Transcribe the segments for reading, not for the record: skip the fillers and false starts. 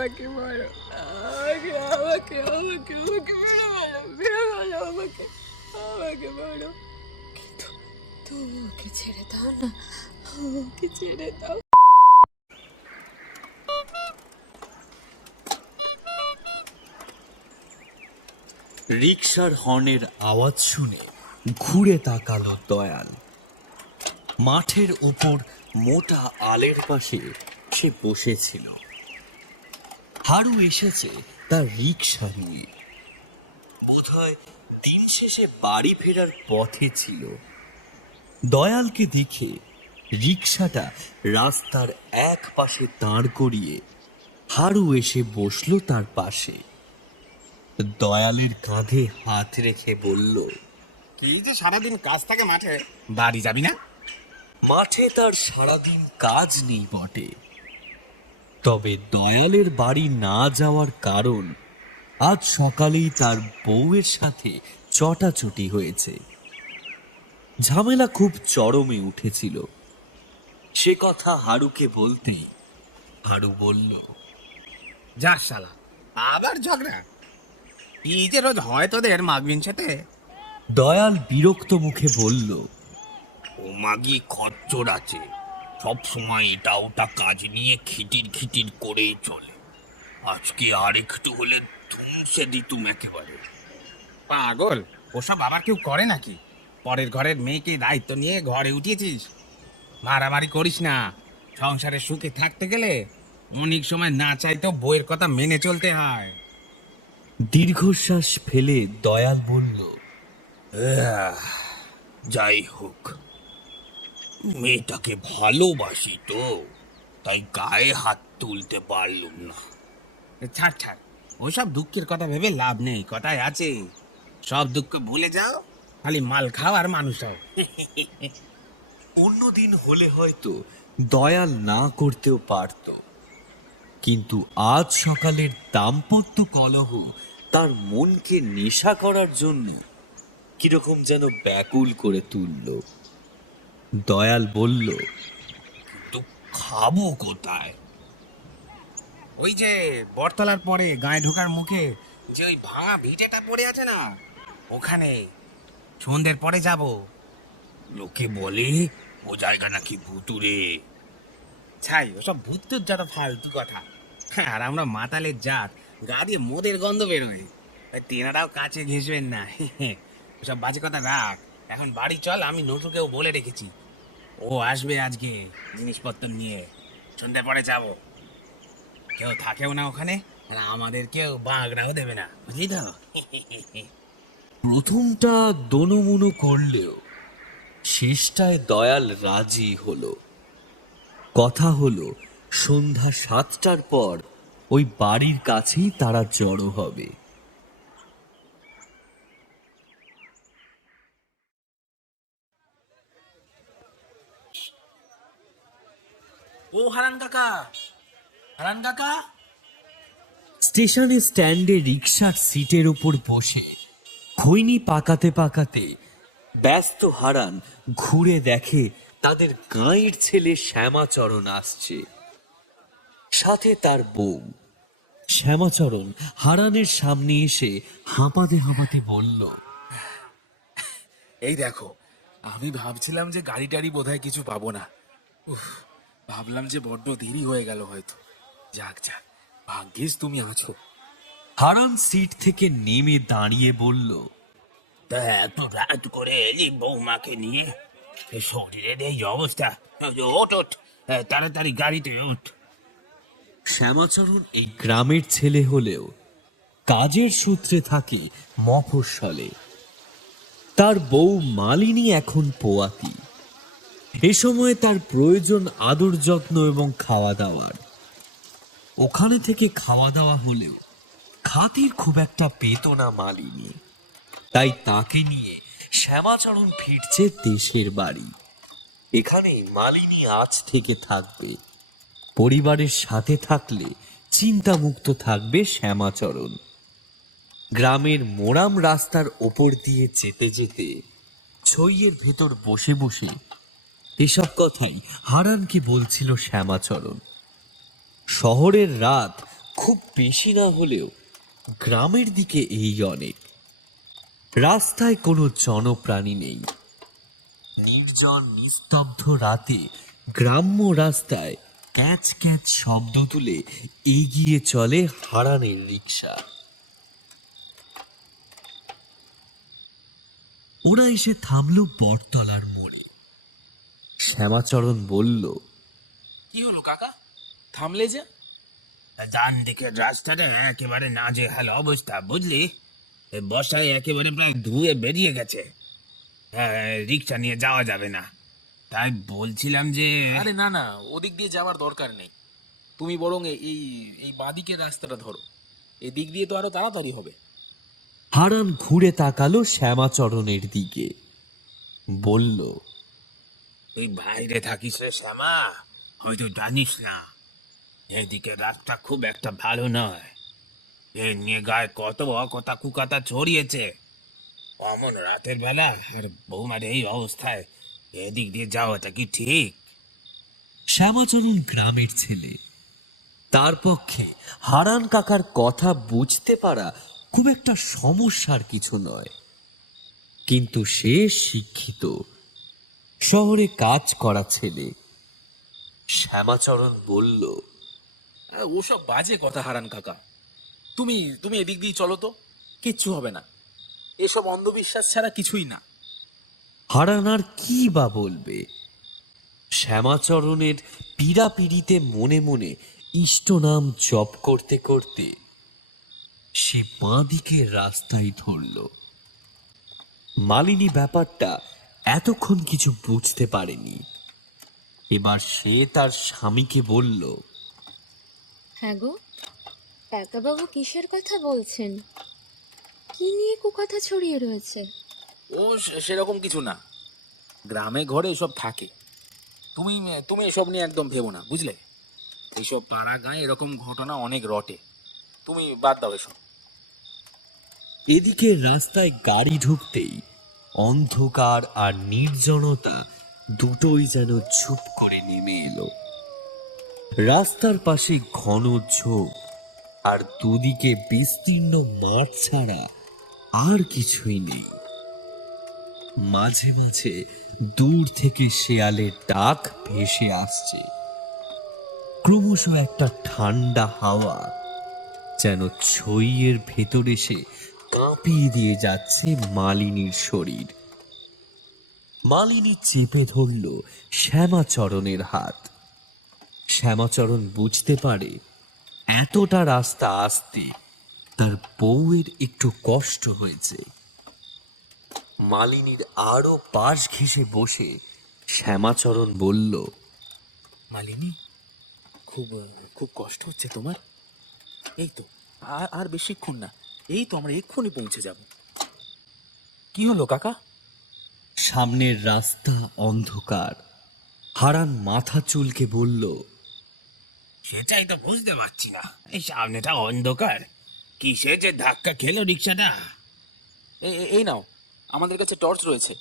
আমাকে মারো, আমাকে আমাকে আমাকে আমাকে মেরে ফেলো, আমাকে আমাকে মারো, কিন্তু তোমাকে ছেড়ে দাও না, আমাকে ছেড়ে দাও। রিকশার হর্নের আওয়াজ শুনে ঘুরে তাকালো দয়াল। মাঠের উপর মোটা আলের পাশে সে বসেছিল। হারু এসেছে তার রিকশা নিয়ে। বোধহয় দিন শেষে বাড়ি ফেরার পথে ছিল। দয়ালকে দেখে রিকশাটা রাস্তার এক পাশে দাঁড় করিয়ে হারু এসে বসলো তার পাশে। দয়ালের কাঁধে হাত রেখে বলল, তুই যে সারাদিন কাজ থাকে মাঠে, বাড়ি যাবি না? মাঠে তার সারাদিন কাজ নেই বটে, তবে দয়ালের বাড়ি না যাওয়ার কারণ আজ সকালেই তার বউয়ের সাথে চটাচটি হয়েছে। ঝামেলা খুব চরমে উঠেছিল। সে কথা হারুকে বলতেই হারু বলল, যা শালা, আবার ঝগড়া? কি যে রোজ হয় তোদের মাগবিন সাথে। দয়াল বিরক্ত মুখে বলল, ও মাগি খচ্চর আছে, সব সময় এটা ওটা কাজ নিয়ে খিটির খিটির করেই চলে। আজকে আর একটু হলে ধুমসে দিতুম একেবারে। পাগল, ওসব আবার কেউ করে নাকি? পরের ঘরের মেয়েকে দায়িত্ব নিয়ে ঘরে উঠিয়েছিস। মারামারি করিস না। সংসারে সুখে থাকতে গেলে অনেক সময় না চাইতেও বইয়ের কথা মেনে চলতে হয়। দীর্ঘশ্বাস ফেলে দয়াল বলল, যাই হোক, মেয়েটাকে ভালোবাসি তো, তাই গায়ে হাত তুলতে পারলুম না। ছাড় ছাড়, ওইসব দুঃখের কথা ভেবে লাভ নেই। কথায় আছে, সব দুঃখ ভুলে যাও, খালি মাল খাও আর মানুষ হও। অন্যদিন হলে হয়তো দয়াল না করতেও পারত, কিন্তু আজ সকালের দাম্পত্য কলহ তার মনকে নেশা করার জন্য কিরকম যেন ব্যাকুল করে তুলল। দয়াল বলল, তো খাবো কোথায়? ওই যে বটতলার পরে গায়ে ঢোকার মুখে যে ওই ভাঙা ভিটেটা পড়ে আছে না, ওখানে সন্ধ্যের পরে যাব। লোকে বলে ও জায়গা নাকি ভুতুরে। ছাই, ওসব ভূতুর যত ফালতু কথা। আর আমরা মাতালের জাত, গা দিয়ে মদের গন্ধ বেরোয়। ওই তেনারাও কাছে ঘেসবেন না। ওসব বাজে কথা রাখ, এখন বাড়ি চল। আমি নটুকেও বলে রেখেছি, ও আসবে আজকে জিনিসপত্র নিয়ে। সন্ধ্যের পরে যাব। কেউ থাকেও না ওখানে, আর আমাদেরকেও বাগড়াও দেবে না, বুঝলি তো? প্রথমটা দোনোমুনো করলেও শেষটায় দয়াল রাজি হলো। কথা হলো সন্ধ্যা 7টার পর ওই বাড়ির কাছেই তারা জড়ো হবে। ও হারান কাকা, হারান কাকা। স্টেশনে স্ট্যান্ডে রিকশার সিটের উপর বসে খৈনি পাকাতে পাকাতে ব্যস্ত হারান ঘুরে দেখে তাদের গাঁয়ের ছেলে শ্যামাচরণ আসছে, সাথে তার বউ। শ্যামাচরণ হারানের সামনে এসে হাঁপাতে হাঁপাতে বলল, এই দেখো, আমি ভাবছিলাম যে গাড়ি টাড়ি বোধহয় কিছু পাবো না। উফ, ভাবলাম যে বড্ড দেরি হয়ে গেল হয়তো। যাক যাক, ভাগ্যিস তুমি আছো। হারান সিট থেকে নেমে দাঁড়িয়ে বলল, তা এত রাত করে এলি বৌমাকে নিয়ে? এই শরীরের এই অবস্থা, ওঠ ওঠ, তাড়াতাড়ি গাড়িতে ওঠ। শ্যামাচরণ এই গ্রামের ছেলে হলেও কাজের সূত্রে থাকে মফস্বলে। তার বউ মালিনী এখন পোয়াতি। এ সময় তার প্রয়োজন আদর যত্ন এবং খাওয়া দাওয়ার। ওখানে থেকে খাওয়া দাওয়া হলেও খাতির খুব একটা পেত না মালিনী, তাই তাকে নিয়ে শ্যামাচরণ ফিরছে দেশের বাড়ি। এখানেই মালিনী আজ থেকে থাকবে। পরিবারের সাথে থাকলে চিন্তামুক্ত থাকবে শ্যামাচরণ। গ্রামের মোরাম রাস্তার ওপর দিয়ে যেতে যেতে ছইয়ের ভেতর বসে বসে এসব কথাই হারানকে বলছিল শ্যামাচরণ। শহরের রাত খুব খুব বেশি না হলেও গ্রামের দিকে এই অনেক। রাস্তায় কোনো জনপ্রাণী নেই। নির্জন নিস্তব্ধ রাতে গ্রাম্য রাস্তায় ক্যাচ ক্যাচ শব্দ তুলে এগিয়ে চলে হারানের রিক্সা। ওরা এসে থামলো বটতলার মোড়ে। শ্যামাচরণ বলল, কি হলো কাকা, থামলে যে? ডান দিকের রাস্তাটা একেবারে নাজেহাল অবস্থা, বুঝলি? এই বর্ষায় একেবারে প্রায় ধুয়ে বেরিয়ে গেছে। রিক্সা নিয়ে যাওয়া যাবে না, তাই বলছিলাম যে আরে না না, ওদিক দিয়ে যাওয়ার দরকার নেই। তুমি বরং এই এই বাঁদিকের রাস্তাটা ধরো, এদিক দিয়ে তো আরো তাড়াতাড়ি হবে। হারান ঘুরে তাকালো শ্যামাচরণের দিকে, বলল, তুই বাইরে থাকিস রে শ্যামা, হয়তো জানিস না এদিকে রাস্তা খুব একটা ভালো নয়। এ নিয়ে গায়ে কত অকথা কুকথা ছড়িয়েছে। অমন রাতের বেলা আর বৌমার এই অবস্থায় এদিক দিয়ে যাওয়াটা কি ঠিক? শ্যামাচরণ গ্রামের ছেলে, তার পক্ষে হারান কাকার কথা বুঝতে পারা খুব একটা সমস্যার কিছু নয়। কিন্তু সে শিক্ষিত, শহরে কাজ করা ছেলে। শ্যামাচরণ বলল, ওসব বাজে কথা হারান কাকা। তুমি তুমি এদিক দিয়ে চলো তো, কিচ্ছু হবে না। এসব অন্ধবিশ্বাস ছাড়া কিছুই না। হারান আর কি বা বলবে? শ্যামাচরণের পীড়াপিড়িতে মনে মনে ইষ্ট নাম জপ করতে করতে সে বাঁ দিকের রাস্তায় ধরল। মালিনী ব্যাপারটা এতক্ষণ কিছু বুঝতে পারেনি। এবার সে তার স্বামীকে বলল, হ্যাঁ গো, কাকাবাবু কিসের কথা বলছেন? কি নিয়ে কুকথা ছড়িয়ে রয়েছে? ও সেরকম কিছু না, গ্রামে ঘরে এসব থাকে। তুমি তুমি এসব নিয়ে একদম ভেবো না, বুঝলে? এইসব পাড়া গাঁয়ে এরকম ঘটনা অনেক রটে, তুমি বাদ দাও এসব। এদিকে রাস্তায় গাড়ি ঢুকতেই অন্ধকার আর নির্জনতা দুটোই যেন ঝুপ করে নেমে এলো। রাস্তার পাশে ঘন ঝোপ আর দুদিকে বিস্তীর্ণ মাঠ ছাড়া আর কিছুই নেই। মাঝে মাঝে দূর থেকে শেয়ালের ডাক ভেসে আসছে। ক্রমশ একটা ঠান্ডা হাওয়া যেন ছইয়ের ভেতর এসে কাঁপিয়ে দিয়ে যাচ্ছে মালিনীর শরীর। মালিনী চেপে ধরল শ্যামাচরণের হাত। শ্যামাচরণ বুঝতে পারে এতটা রাস্তা আসতে তার বউয়ের একটু কষ্ট হয়েছে। মালিনীর আরো পাশ ঘেঁষে বসে শ্যামাচরণ বলল, মালিনী, খুব খুব কষ্ট হচ্ছে তোমার? এই তো, আর বেশিক্ষণ না, এই তো আমরা এক্ষুনি পৌঁছে যাব। কি হলো কাকা? সামনের রাস্তা অন্ধকার। হারান মাথা চুলকে বলল, সেটাই তো বুঝতে পারছি না, এই সামনেটা অন্ধকার, কিসে যে ধাক্কা খেলো রিক্সাটা। এই নাও, আমাদের কাছে টর্চ রয়েছে,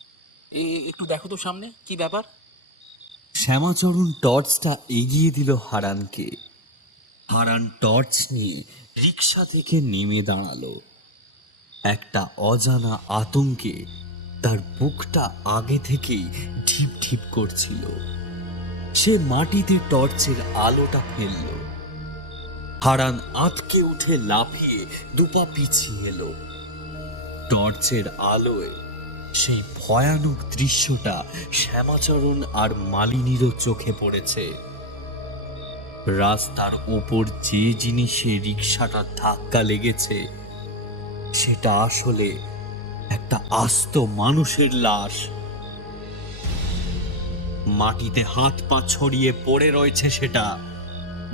একটু দেখো তো সামনে কি ব্যাপার। শ্যামাচরণ টর্চটা এগিয়ে দিল হারানকে। হারান টর্চ নিয়ে রিক্সা থেকে নেমে দাঁড়ালো। একটা অজানা আতঙ্কে তার বুকটা আগে থেকেই ঢিপ ঢিপ করছিল। সে মাটিতে টর্চের আলোটা ফেলল। হারান আঁতকে উঠে লাফিয়ে দুপা পিছিয়ে এলো। টর্চের আলোয় সেই ভয়ানক দৃশ্যটা শ্যামাচরণ আর মালিনীরও চোখে পড়েছে। রাস্তার ওপর যে জিনিসে রিক্সাটা ধাক্কা লেগেছে সেটা আসলে একটা আস্ত মানুষের লাশ। মাটিতে হাত পা ছড়িয়ে পড়ে রয়েছে সেটা।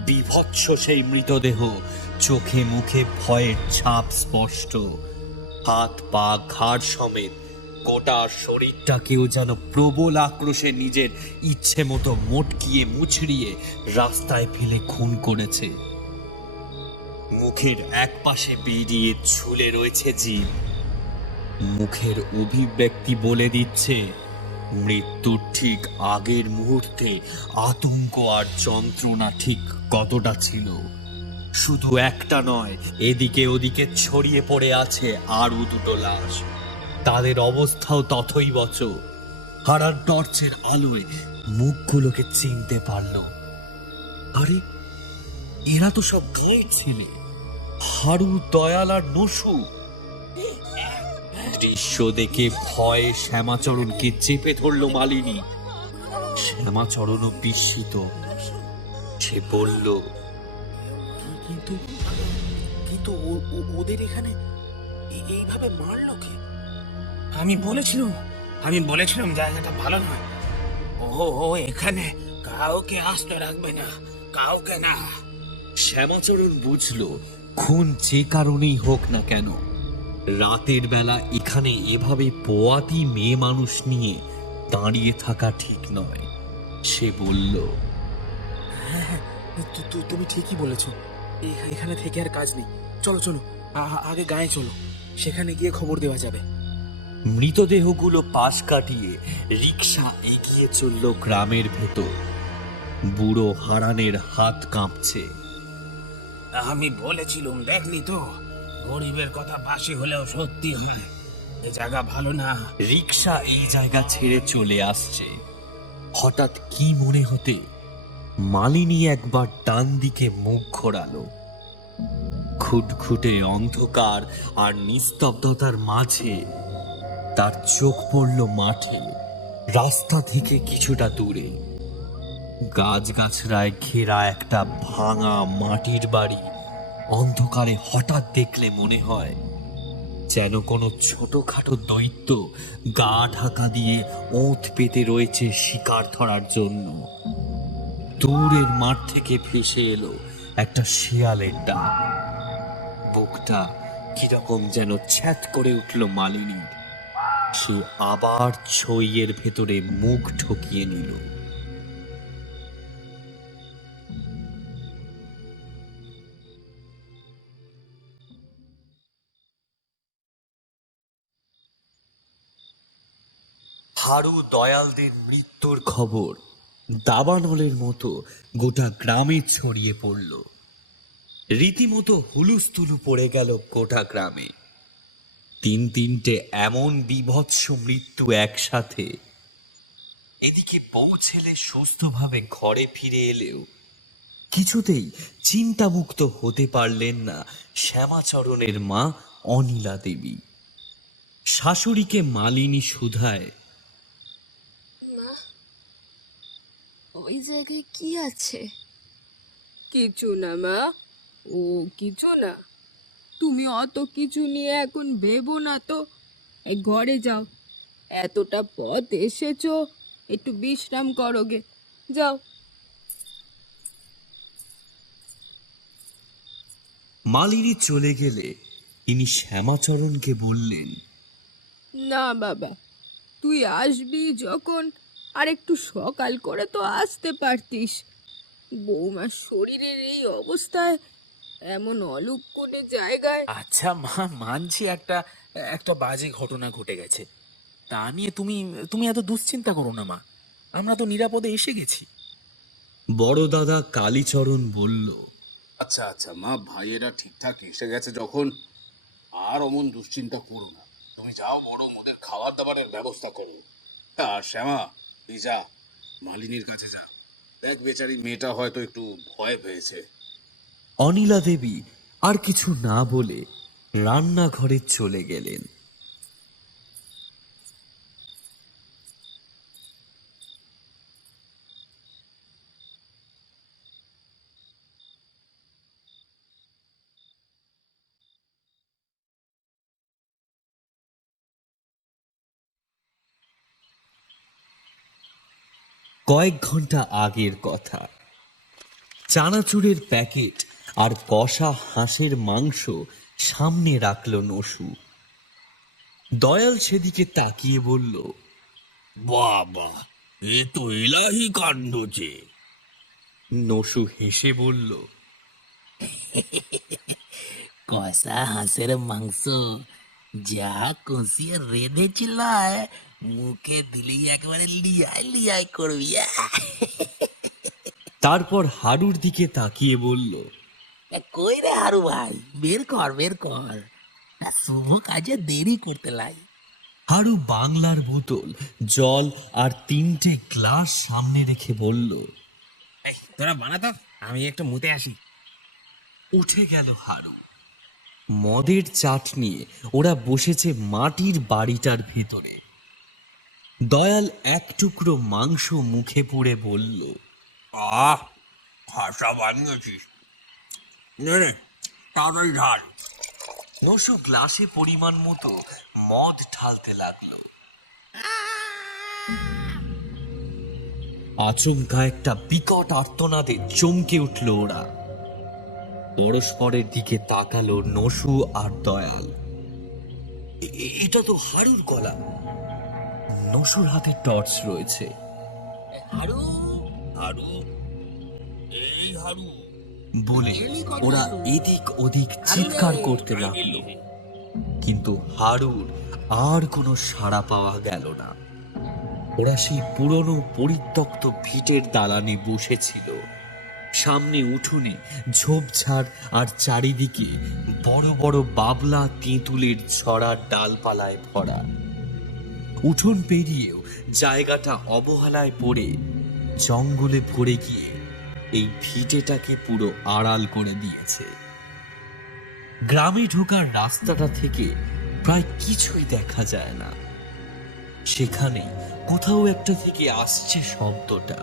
বিভৎস সেই মৃতদেহ, চোখে মুখে ভয়ের ছাপ স্পষ্ট। হাত পা ঘাড় সমেত গোটা শরীরটাকেও যেন প্রবল আক্রোশে নিজের ইচ্ছে মতো মটকিয়ে মুচড়িয়ে রাস্তায় ফেলে খুন করেছে। মুখের এক পাশে বেরিয়ে ঝুলে রয়েছে জীব। মুখের অভিব্যক্তি বলে দিচ্ছে মৃত্যুর ঠিক আগের মুহূর্তে আতঙ্ক আর যন্ত্রণা ঠিক কতটা ছিল শুধু একটা নয়, এদিকে ওদিকে ছড়িয়ে পড়ে আছে আরো দুটো লাশ। তাদের অবস্থাও তথৈবচ। হারার টর্চের আলোয় মুখগুলোকে চিনতে পারল। আরে, এরা তো সব গাঁয়ের ছেলে, হারু, দয়াল আর নসু। দৃশ্য দেখে ভয়ে শ্যামাচরণকে চেপে ধরল মালিনী। শ্যামাচরণও বিস্মিত। সে বলল, কিন্তু কিন্তু ওদের এখানে এইভাবে মারলো কে? আমি বলেছিলাম জায়গাটা ভালো নয়। ও এখানে কাউকে আস্ত রাখবে না, কাউকে না। শ্যামাচরণ বুঝল, খুন যে কারণেই হোক না কেন, রাতের বেলা এখানে এভাবে পোয়াতি মেয়ে মানুষ নিয়ে দাঁড়িয়ে থাকা ঠিক নয়। সে বলল, তুমি ঠিকই বলেছো, এখানে থেকে আর কাজ নেই। চলো চলো, আগে গায়ে চলো, সেখানে গিয়ে খবর দেওয়া যাবে। মৃতদেহগুলো পাশ কাটিয়ে রিকশা এগিয়ে চলল গ্রামের ভেতর। বুড়ো হারানের হাত কাঁপছে। আমি বলেছিলাম, দেখলি তো, গরিবের কথা বাসি হলেও সত্যি হয়। এ জায়গা ভালো না। রিকশা এই জায়গা ছেড়ে চলে আসছে। হঠাৎ কি মনে হতে মালিনী একবার ডান দিকে মুখ ঘোরালো। খুটখুটে অন্ধকার আর নিস্তব্ধতার মাঝে তার চোখ পড়ল মাঠে, রাস্তা থেকে কিছুটা দূরে। গাছগাছড়ায় ঘেরা একটা ভাঙা মাটির বাড়ি অন্ধকারে হঠাৎ দেখলে মনে হয় যেন কোনো ছোটখাটো দৈত্য গা ঢাকা দিয়ে ওঁত পেতে রয়েছে শিকার ধরার জন্য। দূরের মাঠ থেকে ভেসে এলো একটা শিয়ালের ডাক। বুকটা কিরকম যেন ছ্যাত করে উঠল মালিনীর। সে আবার ছইয়ের ভেতরে মুখ ঢুকিয়ে নিল। হারু দয়ালদের মৃত্যুর খবর দাবানলের মতো গোটা গ্রামে ছড়িয়ে পড়ল। রীতিমতো হুলুস্থুলু পড়ে গেল গোটা গ্রামে। তিনটে এমন বীভৎস মৃত্যু একসাথে। এদিকে বউ ছেলে সুস্থভাবে ঘরে ফিরে এলেও কিছুতেই চিন্তামুক্ত হতে পারলেন না শ্যামাচরণের মা অনিলা দেবী। শাশুড়িকে মালিনী শুধায়, মা, ওই জায়গায় কি আছে? কিছু না মা, ও কিছু না। তুমি অত কিছু নিয়ে এখন ভেবো না তো। এই ঘরে যাও, এতটা পথ এসেছো, একটু বিশ্রাম করো গে, যাও। মালিনী চলে গেলে তিনি শ্যামাচরণকে বললেন, না বাবা, তুই আসবি যখন আর একটু সকাল করে তো আসতে পারতিস। বৌমার শরীরের এই অবস্থায় এমন অলুক্ষণে জায়গায়। আচ্ছা মা, মানছি একটা একটা বাজে ঘটনা ঘটে গেছে, তা নিয়ে তুমি তুমি এত দুশ্চিন্তা করো না মা, আমরা তো নিরাপদে এসে গেছি। বড় দাদা কালীচরণ বলল, আচ্ছা আচ্ছা মা, ভাইয়েরা ঠিকঠাক এসে গেছে যখন, আর অমন দুশ্চিন্তা করো না। তুমি যাও, বরং ওদের খাবার দাবারের ব্যবস্থা করো। আর শ্যামা, তুই যা, মালিনীর কাছে যা, দেখ বেচারি মেয়েটা হয়তো একটু ভয় পেয়েছে। অনিলা দেবী আর কিছু না বলে রান্নাঘরে চলে গেলেন। কয়েক ঘন্টা আগের কথা। চানাচুরের প্যাকেট আর কষা হাঁসের মাংস সামনে রাখল নসু। দয়াল সেদিকে তাকিয়ে বলল, বাবা, এ তো এলাহি কাণ্ড যে। নসু হেসে বলল, কষা হাঁসের মাংস যা কষিয়ে রেঁধেছিল, মুখে দিলেই একেবারে লিয়াই লিয়াই করবি। তারপর হারুর দিকে তাকিয়ে বলল, কই হারু ভাই, বের কর বের কর, না শুভ কাজে দেরি করতে লাই। হারু বাংলার বোতল, জল আর 3টে গ্লাস সামনে রেখে বলল। এই তোরা বানাতো, আমি একটু মুতে আসি। উঠে গেল হারু। মদের চাট নিয়ে ওরা বসেছে মাটির বাড়িটার ভেতরে। দয়াল এক টুকরো মাংস মুখে পুড়ে বলল, আহ, খাসা বানিয়েছিস। নে নে, তাড়াতাড়ি ঢাল। নশু গ্লাসে পরিমাণ মতো মদ ঢালতে লাগলো। আচমকা একটা বিকট আর্তনাদে চমকে উঠল ওরা। পরস্পরের দিকে তাকালো নশু আর দয়াল। এটা তো হারুর গলা। নশুর হাতে টর্চ রয়েছে। হারু, হারু, এই হারু, বলে ওরা এদিক ওদিক চিৎকার করতে লাগলো, কিন্তু হারুর আর কোনো সাড়া পাওয়া গেল না। ওরা সেই পুরনো পরিত্যক্ত ভিটের দালানে বসেছিল। সামনে উঠোনে ঝোপঝাড় আর চারিদিকে বড় বড় বাবলা তেঁতুলের ছড়া ডালপালায় ভরা। উঠোন পেরিয়েও জায়গাটা অবহেলায় পড়ে জঙ্গলে ভরে গিয়ে এই ভিটেটাকে পুরো আড়াল করে দিয়েছে। গ্রামে ঢোকার রাস্তাটা থেকে প্রায় কিছুই দেখা যায় না। সেখানে কোথাও একটা থেকে আসছে শব্দটা।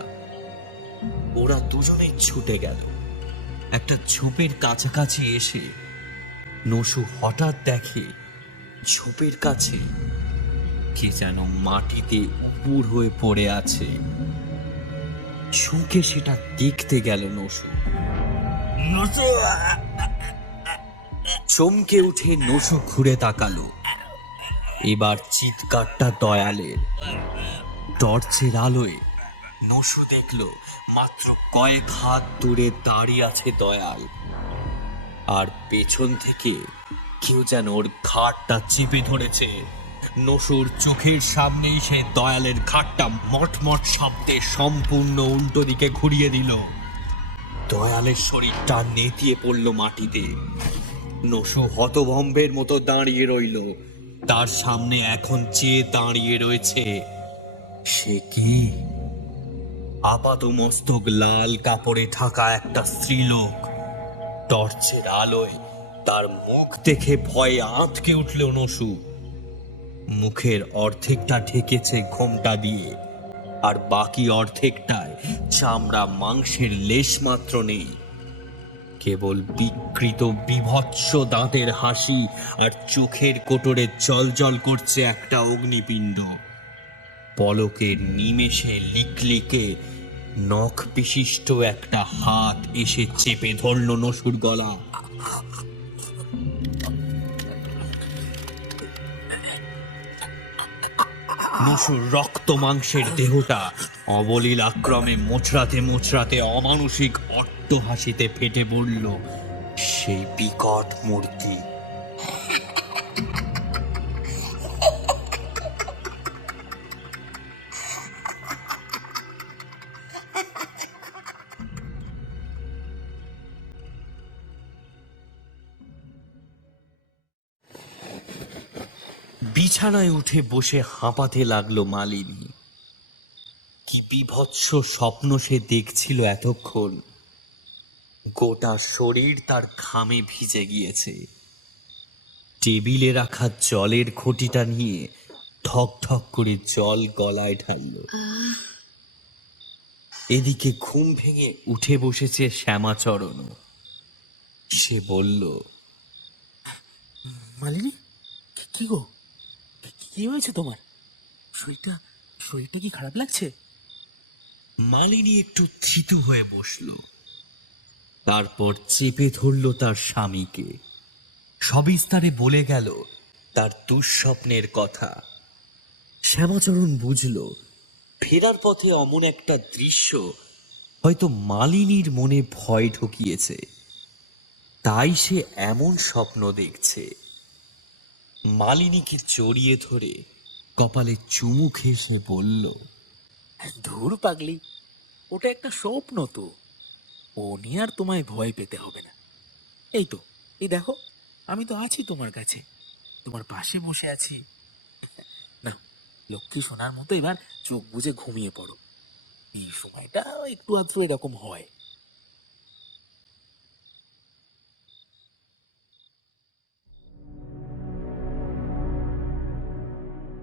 ওরা দুজনে ছুটে গেল। একটা ঝোপের কাছাকাছি এসে নশু হঠাৎ দেখে ঝোপের কাছে কে যেন মাটিতে উপুড় হয়ে পড়ে আছে। ঝুঁকে সেটা দেখতে গেল নশু। চমকে উঠে নশু ঘুরে তাকালো। এবার চিৎকারটা দয়ালের। টর্চের আলোয় নশু দেখলো মাত্র কয়েক হাত দূরে দাঁড়িয়ে আছে দয়াল, আর পেছন থেকে কেউ যেন ওর ঘাড়টা চেপে ধরেছে। নশুর চোখের সামনেই সে দয়ালের ঘাড়টা মটমট শব্দে সম্পূর্ণ উল্টো দিকে ঘুরিয়ে দিল। দয়ালের শরীরটা নেতিয়ে পড়ল মাটিতে। নশু হতভম্বের মতো দাঁড়িয়ে রইল। তার সামনে এখন চেয়ে দাঁড়িয়ে রয়েছে সে কি? আপাতমস্তক লাল কাপড়ে ঢাকা একটা স্ত্রীলোক। টর্চের আলোয় তার মুখ দেখে ভয়ে আঁতকে উঠল নশু। মুখের অর্ধেকটা ঢেকেছে ঘোমটা দিয়ে, আর বাকি অর্ধেকটায় চামড়া মাংসের লেশ মাত্র নেই। কেবল বিকৃত বিভৎস দাঁতের হাসি আর চোখের কোটরে জলজল করছে একটা অগ্নিপিণ্ড। পলকের নিমেষে লিকলিকে নখ বিশিষ্ট একটা হাত এসে চেপে ধরল নশুর গলা। নশুর রক্ত মাংসের দেহটা অবলীলাক্রমে মোচড়াতে মোচড়াতে অমানুষিক অট্টহাসিতে ফেটে পড়ল সেই বিকট মূর্তি। বিছানায় উঠে বসে হাঁপাতে লাগলো মালিনী। কি বিভৎস স্বপ্ন সে দেখছিল এতক্ষণ। গোটা শরীর তার ঘামে ভিজে গিয়েছে। টেবিলে রাখা জলের ঘটিটা নিয়ে ঠক ঠক করে জল গলায় ঢালল। এদিকে ঘুম ভেঙে উঠে বসেছে শ্যামাচরণ। সে বলল, মালিনী, কি গো, কি হয়েছে তোমার? শরীরটা শরীরটা কি খারাপ লাগছে? মালিনী একটু থিতু হয়ে বসল। তারপর চেপে ধরল তার স্বামীকে। সবিস্তারে বলে গেল তার দুঃস্বপ্নের কথা। শ্যামাচরণ বুঝল ফেরার পথে অমন একটা দৃশ্য হয়তো মালিনীর মনে ভয় ঢুকিয়েছে, তাই সে এমন স্বপ্ন দেখছে। মালিনীকে জড়িয়ে ধরে কপালে চুমু খেয়ে সে বলল, ধুর পাগলি, ওটা একটা স্বপ্ন তো, ও নিয়ে আর তোমায় ভয় পেতে হবে না। এই তো এই দেখো, আমি তো আছি তোমার কাছে, তোমার পাশে বসে আছি। না, লক্ষ্মী সোনার মতো এবার চোখ বুজে ঘুমিয়ে পড়ো। এই সময়টা একটু আধটু এরকম হয়।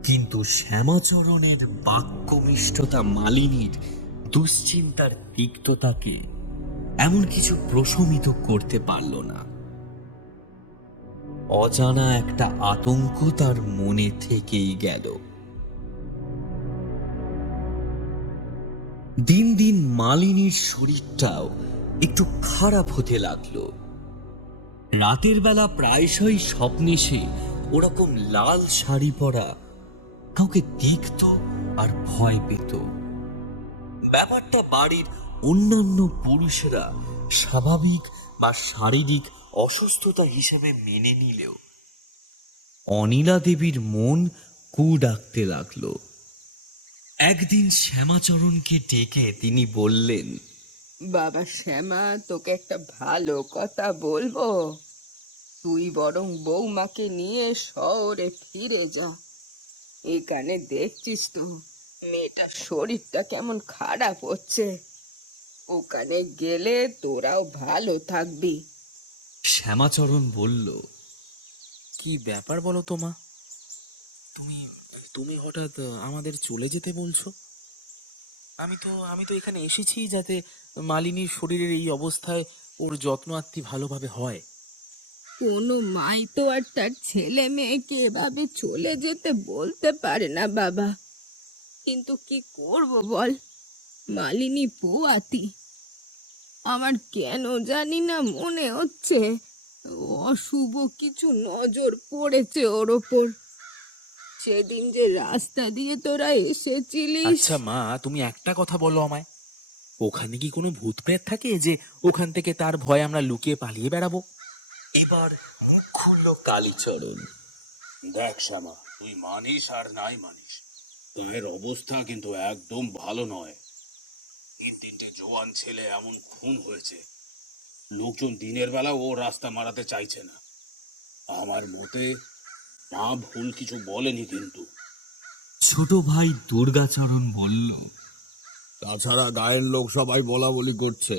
কিন্তু শ্যামাচরণের বাক্যমিষ্টতা মালিনীর দুশ্চিন্তার তিক্ততাকে এমন কিছু প্রশমিত করতে পারল না। অজানা একটা আতঙ্ক তার মনে থেকেই গেল। দিন দিন মালিনীর শরীরটাও একটু খারাপ হতে লাগলো। রাতের বেলা প্রায়শই স্বপ্নে সে ওরকম লাল শাড়ি পরা কাউকে দেখত আর ভয় পেত। ব্যাপারটা বাড়ির অন্যান্য পুরুষেরা স্বাভাবিক বা শারীরিক অসুস্থতা হিসেবে মেনে নিলেও অনিলা দেবীর মন কু ডাকতে লাগলো। একদিন শ্যামাচরণকে ডেকে তিনি বললেন, বাবা শ্যামা, তোকে একটা ভালো কথা বলবো। তুই বরং বৌমাকে নিয়ে শহরে ফিরে যা। এখানে দেখছিস তো মেয়েটার শরীরটা কেমন খারাপ হচ্ছে। ওখানে গেলে তোরাও ভালো থাকবি। শ্যামাচরণ বলল, কি ব্যাপার বলো তো মা? তুমি তুমি হঠাৎ আমাদের চলে যেতে বলছো? আমি তো এখানে এসেছি যাতে মালিনীর শরীরের এই অবস্থায় ওর যত্ন আত্তি ভালোভাবে হয়। কোনো মাই তো আর তার ছেলে মেয়েকে এভাবে চলে যেতে বলতে পারে না বাবা। কিন্তু কি করব বল, মালিনী পোয়াতি। আমার কেন জানি না মনে হচ্ছে অশুভ কিছু নজর পড়েছে ওর ওপর। সেদিন যে রাস্তা দিয়ে তোরা এসেছিলিস। আচ্ছা মা, তুমি একটা কথা বলো আমায়, ওখানে কি কোনো ভূত প্রেত থাকে যে ওখান থেকে তার ভয় আমরা লুকিয়ে পালিয়ে বেড়াবো? এবার মুখ খুলল কালীচরণ। দেখ শ্যামা, তুই মানিস আর নাই মানিস, গায়ের অবস্থা কিন্তু একদম ভালো নয়। তিনটে জোয়ান ছেলে এমন খুন হয়েছে, লোকজন দিনের বেলা ও রাস্তা মারাতে চাইছে না। আমার মতে না ভুল কিছু বলেনি কিন্তু। ছোট ভাই দুর্গাচরণ বলল, তাছাড়া গায়ের লোক সবাই বলা বলি করছে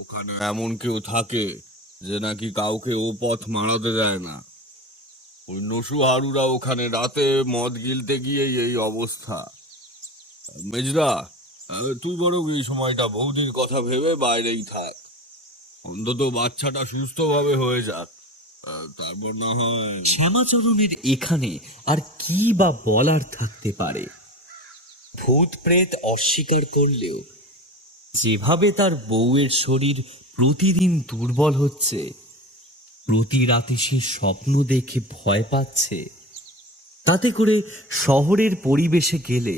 ওখানে এমন কেউ থাকে যে নাকি কাউকে ও পথ মারাতে দেয় না। ওই নসু হারুরা ওখানে রাতে মদ গিলতে গিয়েই এই অবস্থা। মেজদা, তুই বরং এই সময়টা বৌদির কথা ভেবে বাইরেই থাক, অন্তত বাচ্চাটা সুস্থভাবে হয়ে যাক, তারপর না হয়। শ্যামাচরণের এখানে আর কি বা বলার থাকতে পারে? ভূত প্রেত অস্বীকার করলেও যেভাবে তার বউয়ের শরীর প্রতিদিন দুর্বল হচ্ছে, প্রতি রাতে সে স্বপ্ন দেখে ভয় পাচ্ছে, তাতে করে শহরের পরিবেশে গেলে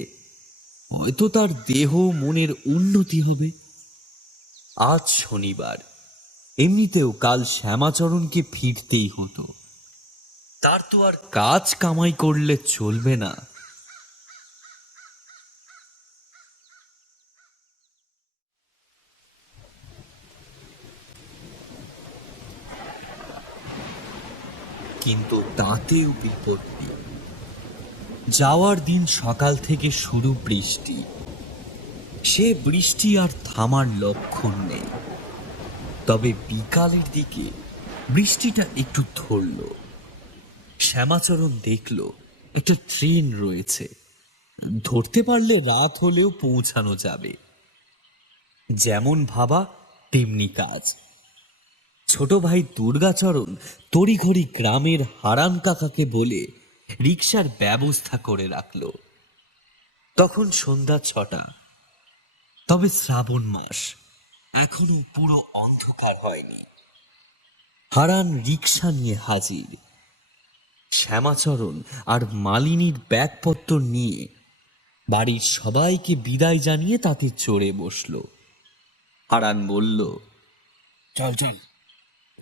হয়তো তার দেহ মনের উন্নতি হবে। আজ শনিবার, এমনিতেও কাল শ্যামাচরণকে ফিরতেই হতো। তার তো আর কাজ কামাই করলে চলবে না। কিন্তু তাতেও বিপত্তি। যাওয়ার দিন সকাল থেকে শুরু বৃষ্টি। সে বৃষ্টি আর থামার লক্ষণ নেই। তবে বিকালের দিকে বৃষ্টিটা একটু ধরল। শ্যামাচরণ দেখল একটা ট্রেন রয়েছে, ধরতে পারলে রাত হলেও পৌঁছানো যাবে। যেমন ভাবা তেমনি কাজ। ছোট ভাই দুর্গাচরণ তড়িঘড়ি গ্রামের হারান কাকাকে বলে রিকশার ব্যবস্থা করে রাখল। তখন সন্ধ্যা 6টা। তবে শ্রাবণ মাস, এখনো পুরো অন্ধকার হয়নি। হারান রিকশা নিয়ে হাজির। শ্যামাচরণ আর মালিনীর ব্যাগপত্র নিয়ে বাড়ির সবাইকে বিদায় জানিয়ে তাতে চড়ে বসল। হারান বলল, চল চল,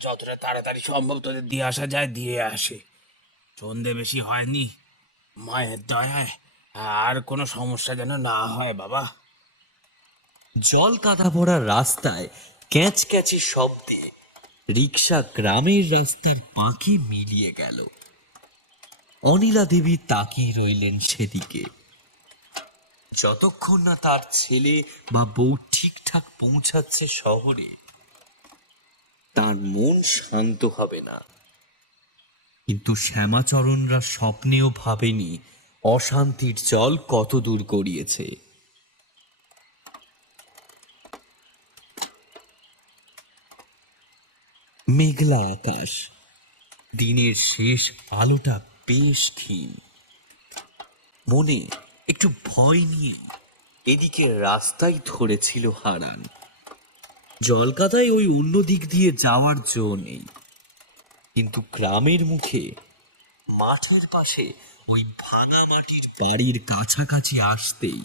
যতটা তাড়াতাড়ি সম্ভব তোদের দিয়ে আসা যায় দিয়ে আসে। সন্ধে বেশি হয়নি, মায়ের দয়ায় আর কোনো সমস্যা যেন না হয় বাবা। জল কাদা ভরা রাস্তায় ক্যাচ ক্যাচে শব্দে রিক্সা গ্রামের রাস্তার পাঁকে মিলিয়ে গেল। অনিলা দেবী তাকিয়ে রইলেন সেদিকে। যতক্ষণ না তার ছেলে বা বউ ঠিকঠাক পৌঁছাচ্ছে শহরে, তার মন শান্ত হবে না। কিন্তু শ্যামাচরণরা স্বপ্নেও ভাবেনি অশান্তির জল কত দূর গড়িয়েছে। মেঘলা আকাশ, দিনের শেষ আলোটা বেশ ক্ষীণ। মনে একটু ভয় নিয়ে এদিকে রাস্তায় ধরেছিল হারান। জলকাদায় ওই অন্য দিক দিয়ে যাওয়ার জো নেই, কিন্তু গ্রামের মুখে মাঠের পাশে ওই ভাঙা মাটির বাড়ির কাছাকাছি আসতেই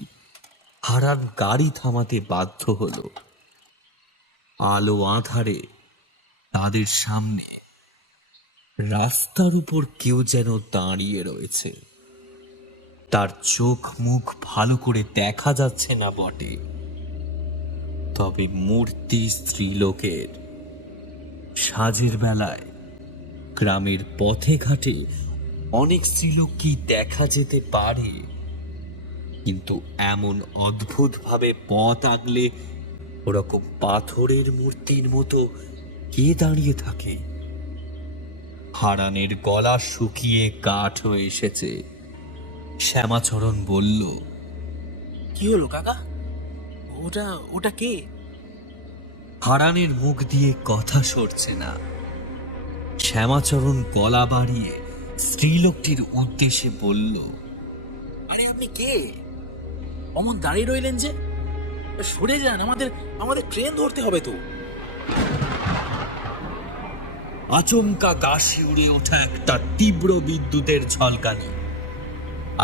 হারান গাড়ি থামাতে বাধ্য হলো। আলো আঁধারে তাদের সামনে রাস্তার উপর কেউ যেন দাঁড়িয়ে রয়েছে। তার চোখ মুখ ভালো করে দেখা যাচ্ছে না বটে, তবে মূর্তি স্ত্রীলোকের। সাঁঝের বেলায় গ্রামের পথে ঘাটে অনেক স্ত্রীলোককেই দেখা যেতে পারে, কিন্তু এমন অদ্ভুত ভাবে পথ আগলে ওরকম পাথরের মূর্তির মতো কে দাঁড়িয়ে থাকে? হারানের গলা শুকিয়ে কাঠ হয়ে এসেছে। শ্যামাচরণ বলল, কি হলো কাকা? ওটা ওটা কে? হারানের মুখ দিয়ে কথা সরছে না। শ্যামাচরণ গলা বাড়িয়ে স্ত্রীলোকটির উদ্দেশ্যে বলল, আরে আপনি কে? অমন দাঁড়িয়ে রইলেন যে? সরে যান, আমাদের আমাদের ট্রেন ধরতে হবে তো। আচমকা গাছে উড়ে ওঠা একটা তীব্র বিদ্যুতের ঝলকানি,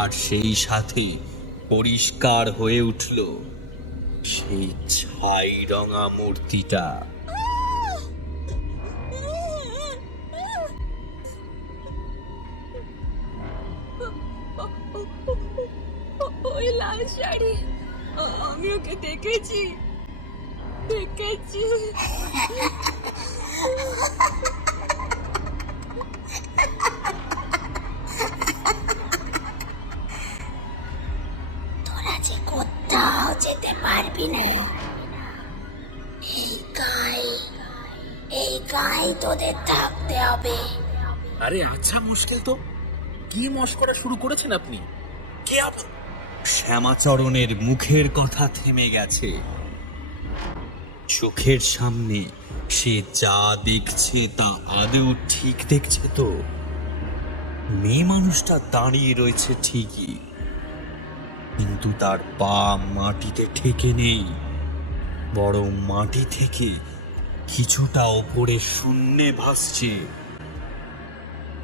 আর সেই সাথে পরিষ্কার হয়ে উঠল সেই ছাই রঙা মূর্তিটা। ওই লাল শাড়ি, আমি ওকে দেখেছি দেখেছি। তোরা যে কোথাও যেতে পারবি না। এই গায়ে তোদের থাকতে হবে। আরে আচ্ছা, মুশকিল তো। কি মশকরা শুরু করেছেন আপনি? কে আপনি? শ্যামাচরণের মুখের কথা থেমে গেছে। চোখের সামনে সে যা দেখছে তা আদৌ ঠিক দেখছে তো? মেয়ে মানুষটা দাঁড়িয়ে রয়েছে ঠিকই, কিন্তু তার পা মাটিতে ঠেকে নেই, বরং মাটি থেকে কিছুটা ওপরে শূন্যে ভাসছে।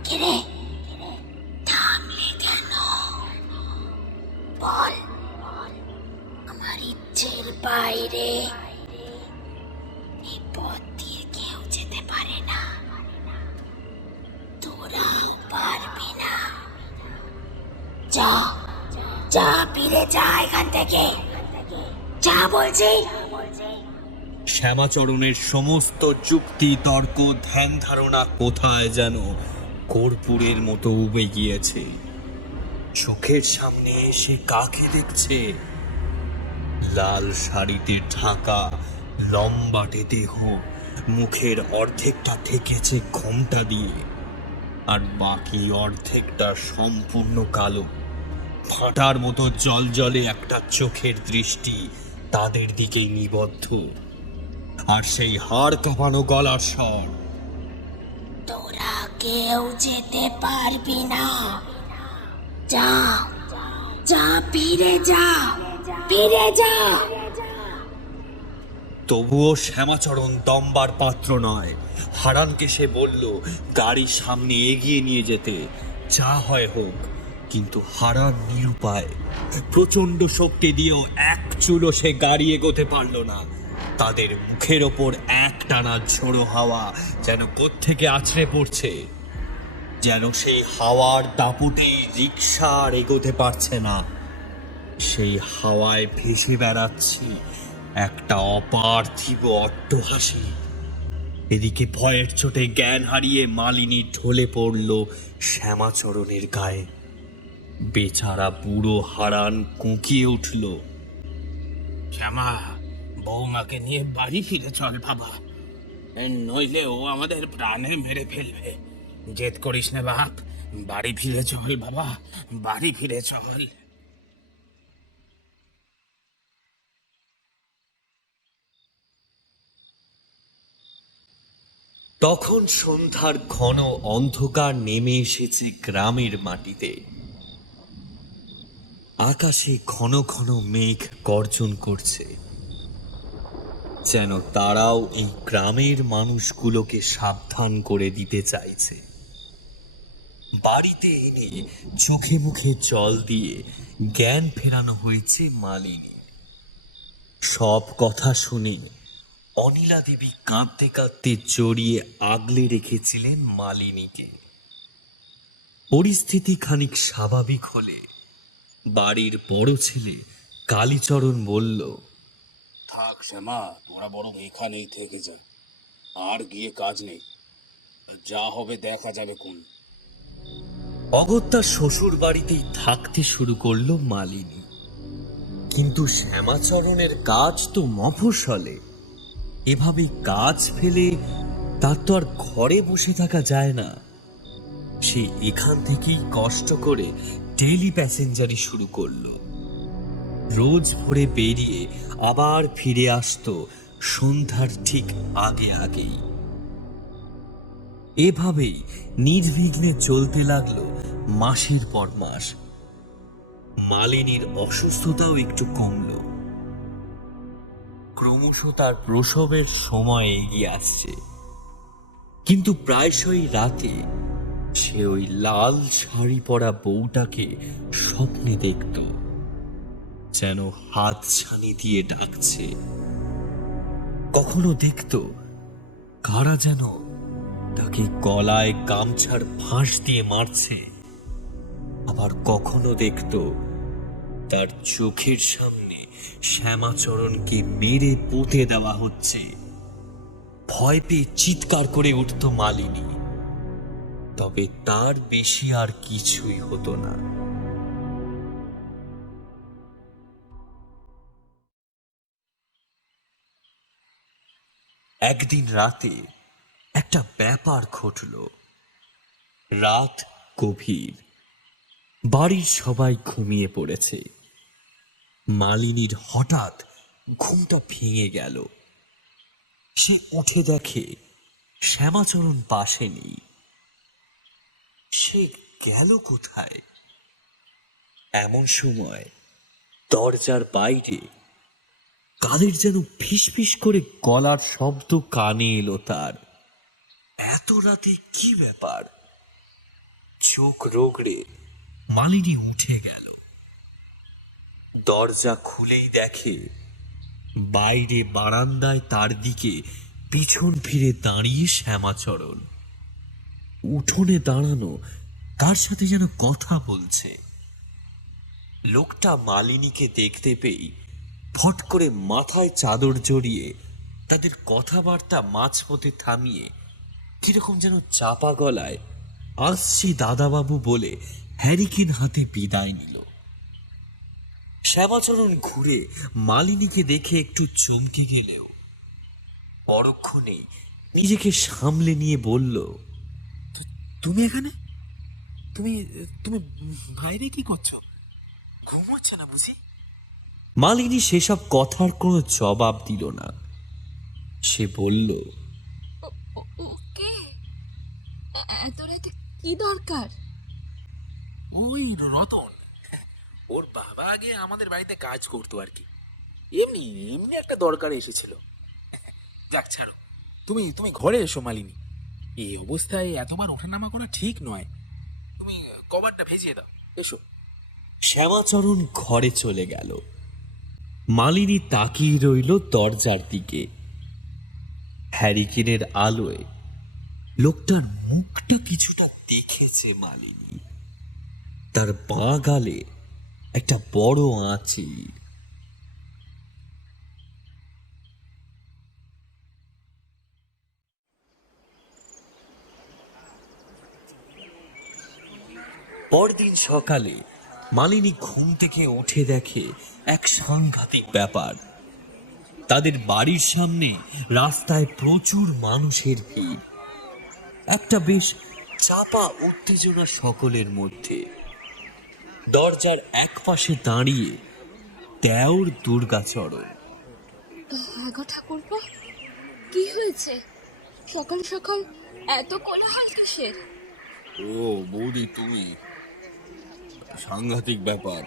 কিরে, থামলে কেন? বল। আমার ইচ্ছের বাইরে এই পথ দিয়ে কেউ যেতে পারে না, তোরাও পারবি না। যা যা, ফিরে যা এখান থেকে, যা বলছি। শ্যামাচরণের সমস্ত যুক্তি তর্ক ধ্যান ধারণা কোথায় যেন কর্পূরের মতো উবে গিয়েছে। চোখের সামনে এসে কাকে দেখছে? লাল শাড়িতে ঢাকা লম্বাটে দেহ, মুখের অর্ধেকটা ঠেকেছে ঘোমটা দিয়ে, আর বাকি অর্ধেকটা সম্পূর্ণ কালো। ফাটার মতো জলজলে একটা চোখের দৃষ্টি তাদের দিকে নিবদ্ধ, আর সেই হাড় কাঁপানো গলার স্বর, তোরা কেউ যেতে পারবি না। যা যা, ফিরে যা, ফিরে যা। তবুও শ্যামাচরণ দমবার পাত্র নয়। হারানকে সে বলল গাড়ি সামনে এগিয়ে নিয়ে যেতে, যা হয় হোক। কিন্তু হারান নিরুপায়। প্রচন্ড শক্তি দিয়েও এক চুলো সে গাড়ি এগোতে পারল না। তাদের মুখের ওপর একটানা ঝোড়ো হাওয়া যেন কোত্থেকে আছড়ে পড়ছে, যেন সেই হাওয়ার দাপুটেই রিক্সা আর এগোতে পারছে না। সেই হাওয়ায় ভেসে বেড়াচ্ছি একটা অপার্থিব অট্টহাসি। এদিকে ভয়ের চোটে জ্ঞান হারিয়ে মালিনী ঢলে পড়ল শ্যামাচরণের গায়ে। বেচারা বুড়ো হারান কুঁকিয়ে উঠল। শ্যামা, বৌমাকে নিয়ে বাড়ি ফিরে চল বাবা, নইলে ও আমাদের প্রাণে মেরে ফেলবে। জেদ করিস না বাপ, বাড়ি ফিরে চল বাবা, বাড়ি ফিরে চল। তখন সন্ধ্যার ঘন অন্ধকার নেমে এসেছে গ্রামের মাটিতে। আকাশে ঘন ঘন মেঘ গর্জন করছে, যেন তারাও এই গ্রামের মানুষগুলোকে সাবধান করে দিতে চাইছে। বাড়িতে এনে চোখে মুখে জল দিয়ে জ্ঞান ফেরানো হয়েছে মালিনী। সব কথা শুনে অনিলা দেবী কাঁদতে কাঁদতে জড়িয়ে আগলে রেখেছিলেন মালিনীকে। পরিস্থিতি খানিক স্বাভাবিক হলে বাড়ির বড় ছেলে কালীচরণ বলল, থাক শ্যামা, তোরা বরং এখানেই থেকে যা, আর গিয়ে কাজ নেই, যা হবে দেখা যাবে কোন। অগত্যা শ্বশুর বাড়িতেই থাকতে শুরু করলো মালিনী। কিন্তু শ্যামাচরণের কাজ তো মফস্বলে, এভাবে কাজ ফেলে তার তো আর ঘরে বসে থাকা যায় না। সে এখান থেকেই কষ্ট করে ডেইলি প্যাসেঞ্জারি শুরু করলো। রোজ ভোরে বেরিয়ে আবার ফিরে আসতো সন্ধ্যার ঠিক আগে আগেই। এভাবেই নির্বিঘ্নে চলতে লাগলো মাসের পর মাস। মালিনীর অসুস্থতাও একটু কমলো। ক্রমশ তার প্রসবের সময় এগিয়ে আসছে, কিন্তু প্রায়শই রাতে সে ওই লাল শাড়ি পরা বউটাকে স্বপ্নে দেখত, যেন হাত ছানি দিয়ে ডাকছে। কখনো দেখত কারা যেন তাকে গলায় গামছার ফাঁস দিয়ে মারছে, আবার কখনো দেখত তার চোখের সামনে শ্যামাচরণকে মেরে পুঁতে দেওয়া হচ্ছে। ভয় পেয়ে চিৎকার করে উঠত মালিনী, তবে তার বেশি আর কিছুই হতো না। একদিন রাতে একটা ব্যাপার ঘটল। রাত গভীর, বাড়ির সবাই ঘুমিয়ে পড়েছে। মালিনীর হঠাৎ ঘুমটা ভেঙে গেল। সে উঠে দেখে শ্যামাচরণ পাশে নেই। সে গেল কোথায়? এমন সময় দরজার বাইরে কাদের যেন ফিসফিস করে গলার শব্দ কানে এলো তার। এত রাতে কি ব্যাপার? চোখ রোগড়ে মালিনী উঠে গেল। দরজা খুলেই দেখে বাইরে বারান্দায় তার দিকে পিছন ফিরে দাঁড়িয়ে শ্যামাচরণ। উঠোনে দাঁড়ানো কার সাথে যেন কথা বলছে। লোকটা মালিনীকে দেখতে পেয়ে ফট করে মাথায় চাদর জড়িয়ে তাদের কথাবার্তা মাঝপথে থামিয়ে কিরকম যেন চাপা গলায় আসছি দাদাবাবু বলে হ্যারিকেন হাতে বিদায় নিল। শ্যামাচরণ ঘুরে মালিনীকে দেখে একটু চমকে গেলেও পরক্ষণেই নিজেকে সামলে নিয়ে বলল, তুমি এখানে? তুমি তুমি বাইরে কি করছো? ঘুম হচ্ছে না বুঝি? মালিনী সেসব কথার কোনো জবাব দিল না। সে বলল, ওকে এত রাতে কি দরকার? ওই রতন, ওর বাবা আগে আমাদের বাড়িতে কাজ করতো আর কি, এমনি এমনি একটা দরকারে এসেছিল। যাক ছাড়ো, তুমি তুমি ঘরে এসো মালিনী। এই অবস্থায় এতবার ওঠানামা করা ঠিক নয়। তুমি কভারটা ভেজিয়ে দাও, এসো। শ্যামাচরণ ঘরে চলে গেল। মালিনী তাকিয়ে রইল দরজার দিকে। হ্যারিকেনের আলোয় লোকটার মুখটা কিছুটা দেখেছে মালিনী। তার বাঁ গালে একটা বড় আঁচিল। পরদিন সকালে মালিনী ঘুম থেকে উঠে দেখে এক সাংঘাতিক ব্যাপার। তাদের বাড়ির সামনে রাস্তায় প্রচুর মানুষের ভিড়। একটা বেশ চাপা উত্তেজনা সকলের মধ্যে। দরজার এক পাশে দাঁড়িয়ে দেওর দুর্গাচরণ। আগো ঠাকুরপো, কি হয়েছে? সকাল সকাল এত কোলাহল কিসের? ও বৌদি, তুমি? সাংঘাতিক ব্যাপার।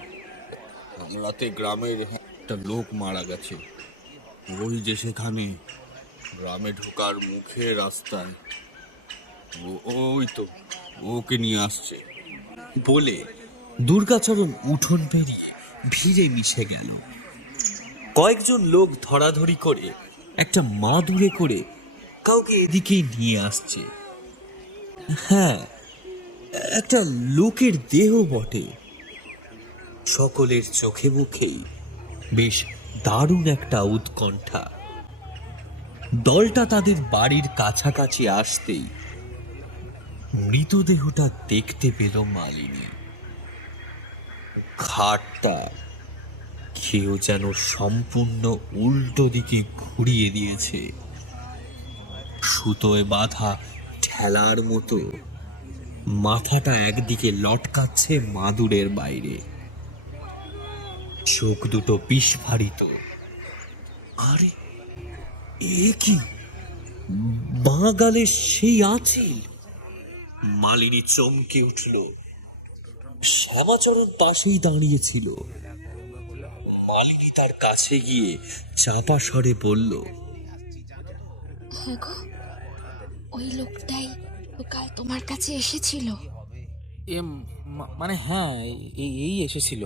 রাতে গ্রামের একটা লোক মারা গেছে। ওই যে সেখানে গ্রামে ঢোকার মুখে রাস্তায়, ওই তো ওকে নিয়ে আসছে বলে দুর্গাচরণ উঠোন পেরিয়ে ভিড়ে মিশে গেল। কয়েকজন লোক ধরাধরি করে একটা মাদুরে করে কাউকে এদিকেই নিয়ে আসছে। হ্যাঁ, একটা লোকের দেহ বটে। সকলের চোখে মুখেই বেশ দারুণ একটা উৎকণ্ঠা। দলটা তাদের বাড়ির কাছাকাছি আসতেই মৃতদেহটা দেখতে পেল মালিনী। খাটটা কেউ যেন সম্পূর্ণ উল্টো দিকে ঘুরিয়ে দিয়েছে। সুতোয় বাঁধা ঠেলার মতো মাথাটা একদিকে লটকাচ্ছে মাদুরের বাইরে। চোখ দুটো বিস্ফারিত। আরে এ কি? বাঁ গালে সেই আঁচিল! মালিনী চমকে উঠল। শ্যামাচরণ পাশেই দাঁড়িয়েছিল। মালিনী তার কাছে গিয়ে চাপা স্বরে বলল, হ্যাঁ গো, ওই লোকটাই তো কাল তোমার কাছে এসেছিল। মানে হ্যাঁ, এই এসেছিল,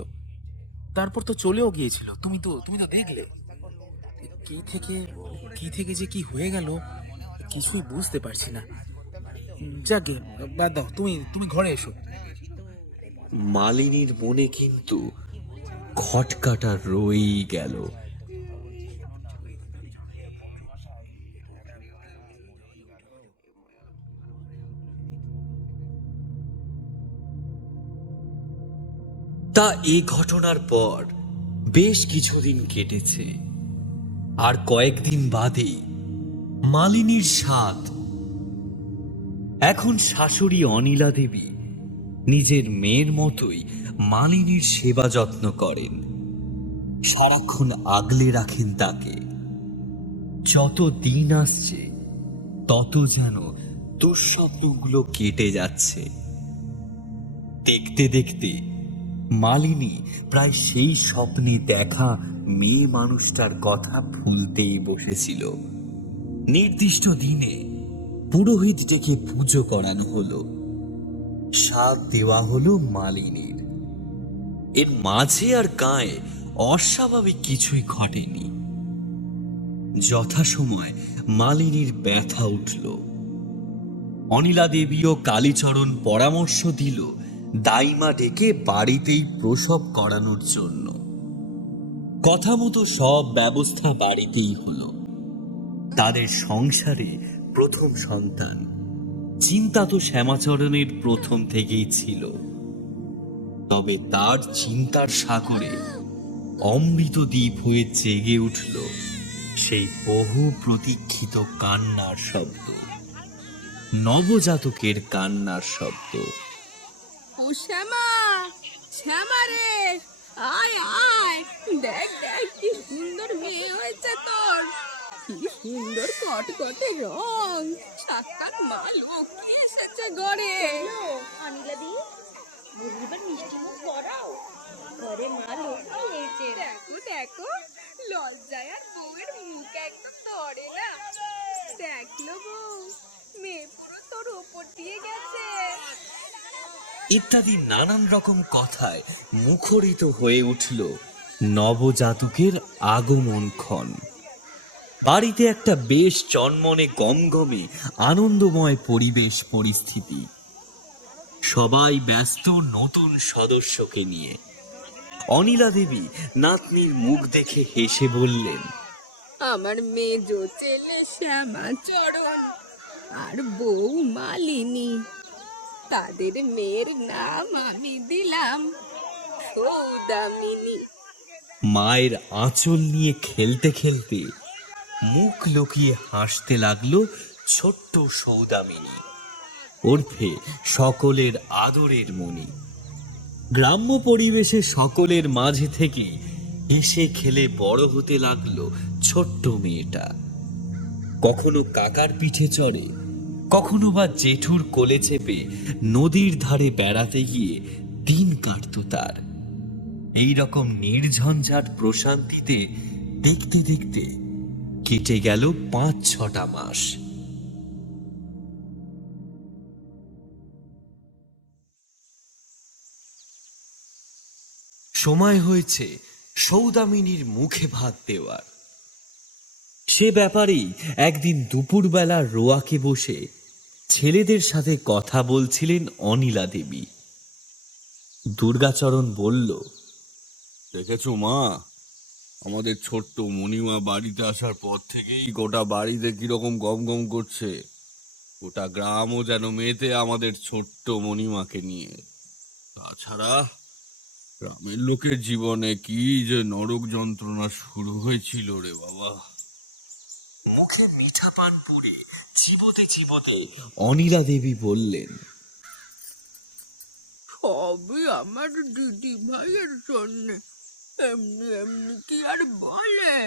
তারপর তো চলেও গিয়েছিল। তুমি তো দেখলে। কি থেকে যে কি হয়ে গেল কিছুই বুঝতে পারছি না। যাকে বাদ দাও, তুমি ঘরে এসো। মালিনীর মনে কিন্তু খটকাটা রয়েই গেল। তা এই ঘটনার পর বেশ কিছুদিন কেটেছে। আর কয়েকদিন বাদেই মালিনীর সাথ। এখন শাশুড়ি অনিলা দেবী নিজের মেয়ের মতোই মালিনীর সেবা যত্ন করেন। সারাক্ষণ আগলে রাখেন তাকে। যত দিন আসছে তত যেন দুঃস্বপ্নগুলো কেটে যাচ্ছে। দেখতে দেখতে মালিনী প্রায় সেই স্বপ্নে দেখা মেয়ে মানুষটার কথা ভুলতেই বসেছিল। নির্দিষ্ট দিনে পুরোহিত ডেকে পুজো করানো হলো। সাধ দেওয়া হলো মালিনীর। এর মাঝে আর গায়ে অস্বাভাবিক কিছুই ঘটেনি। যথাসময় মালিনীর ব্যথা উঠল। অনিলা দেবী ও কালীচরণ পরামর্শ দিল দাইমা ডেকে বাড়িতেই প্রসব করানোর জন্য। কথা মতো সব ব্যবস্থা বাড়িতেই হলো। তাদের সংসারে প্রথম সন্তান। চিন্তা তো শ্যামাচরণের প্রথম থেকেই ছিল। তবে তার চিন্তার সাগরে অমৃত দ্বীপ হয়ে জেগে উঠল সেই বহু প্রতীক্ষিত কান্নার শব্দ, নবজাতকের কান্নার শব্দ। ও শ্যামা, শ্যামা রে, আয় আয়, দেখ দেখ কি সুন্দর মেয়ে হয়েছে তোর। কি সুন্দর কটকটে রং, সাক্ষাৎ মা লক্ষ্মী এসেছে ঘরে। অনিলা দি, বুঝলিবার মিষ্টি মুখ করাও, ঘরে মা লক্ষ্মী এসেছে। দেখো দেখো, লজ্জায় আর বউয়ের মুখ একদম ধরে না। দেখলো বউ, মেয়ে পুরো তোর উপর দিয়ে গেছে। ইত্যাদি নানান রকম কথায় মুখরিত হয়ে উঠল নবজাতকের আগমনক্ষণ। বাড়িতে একটা বেশ চনমনে গমগমে আনন্দময় পরিবেশ পরিস্থিতি। সবাই ব্যস্ত নতুন সদস্যকে নিয়ে। অনিলা দেবী নাতনির মুখ দেখে হেসে বললেন, আমার মেজ ছেলে শ্যামাচরণ আর বউ মালিনী, তাদের মেয়ের নাম আমি দিলাম সৌদামিনী। মায়ের আঁচল নিয়ে খেলতে খেলতে মুখ লুকিয়ে হাসতে লাগলো ছোট্ট সৌদামিনী, ওরফে সকলের আদরের মণি। গ্রাম্য পরিবেশে সকলের মাঝে থেকে হেসে খেলে বড় হতে লাগলো ছোট্ট মেয়েটা। কখনো কাকার পিঠে চড়ে, কখনো বা জেঠুর কোলে চেপে নদীর ধারে বেড়াতে গিয়ে দিন কাটতো তার। এই রকম নির্ঝঞ্ঝাট প্রশান্তিতে দেখতে দেখতে কেটে গেল ৫-৬টা মাস। সময় হয়েছে সৌদামিনীর মুখে ভাত দেওয়ার। সে ব্যাপারেই একদিন দুপুরবেলা রোয়াকে বসে ছেলেদের সাথে কথা বলছিলেন অনিলা দেবী। দুর্গাচরণ বলল, দেখেছো মা, আমাদের ছোট্ট মণিমা বাড়িতে আসার পর থেকেই গোটা বাড়িতে কিরকম গম গম করছে। গোটা গ্রামও যেন মেতে আমাদের ছোট্ট মণিমাকে নিয়ে। তাছাড়া গ্রামের লোকের জীবনে কি যে নরক যন্ত্রণা শুরু হয়েছিল রে বাবা। মুখে মিঠা পান পুড়ে চিবোতে চিবোতে অনিলা দেবী বললেন, সবই আমার দিদি ভাইয়ের জন্য। এমনি এমনি কি আর বলে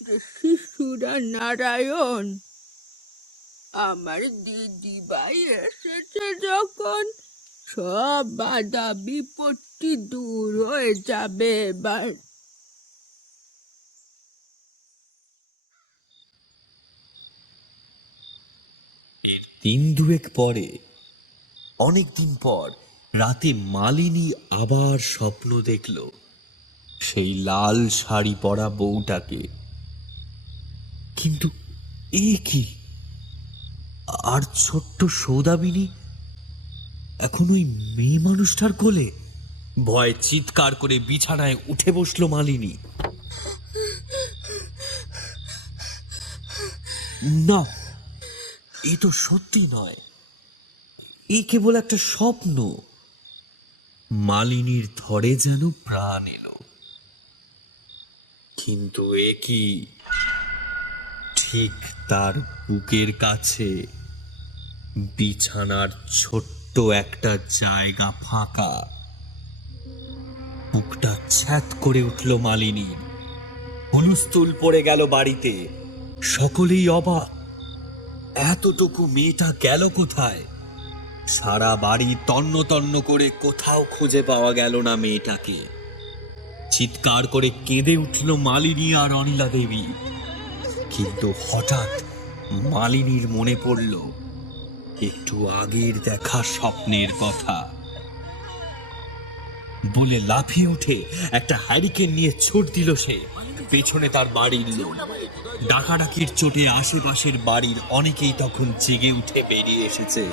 যে শিশুরা নারায়ণ? আমার দিদি ভাই এসেছে যখন, সব বাধা বিপত্তি দূর হয়ে যাবে এবার। এর দিন দুয়েক পরে, অনেকদিন পর রাতে মালিনী আবার স্বপ্ন দেখল সেই লাল শাড়ি পরা বউটাকে। কিন্তু এ কি, আর ছোট্ট সৌদামিনী এখন ওই মেয়ে মানুষটার কোলে। ভয়ে চিৎকার করে বিছানায় উঠে বসলো মালিনী। না, এ তো সত্যি নয়, এ কেবল একটা স্বপ্ন। মালিনীর ধরে যেন প্রাণ এলো। কিন্তু এ কি, ঠিক তার বুকের কাছে বিছানার ছোট্ট একটা জায়গা ফাঁকা। বুকটা ছ্যাত করে উঠল মালিনীর। হুলস্থুল পড়ে গেল বাড়িতে। সকলেই অবাক, এতটুকু মেয়েটা গেল কোথায়? সারা বাড়ি তন্ন তন্ন করে কোথাও খুঁজে পাওয়া গেল না মেয়েটাকে। চিৎকার করে কেঁদে উঠল মালিনী আর অনিলা দেবী। কিন্তু হঠাৎ মালিনীর মনে পড়ল একটু আগের দেখা স্বপ্নের কথা। বলে লাফিয়ে উঠে একটা হ্যারিকেন নিয়ে ছুট দিল সে। পেছনে তার বাড়ির লোক। ডাকাডাকির চোটে আশেপাশের বাড়ির অনেকেই তখন জেগে উঠে বেরিয়ে এসেছে।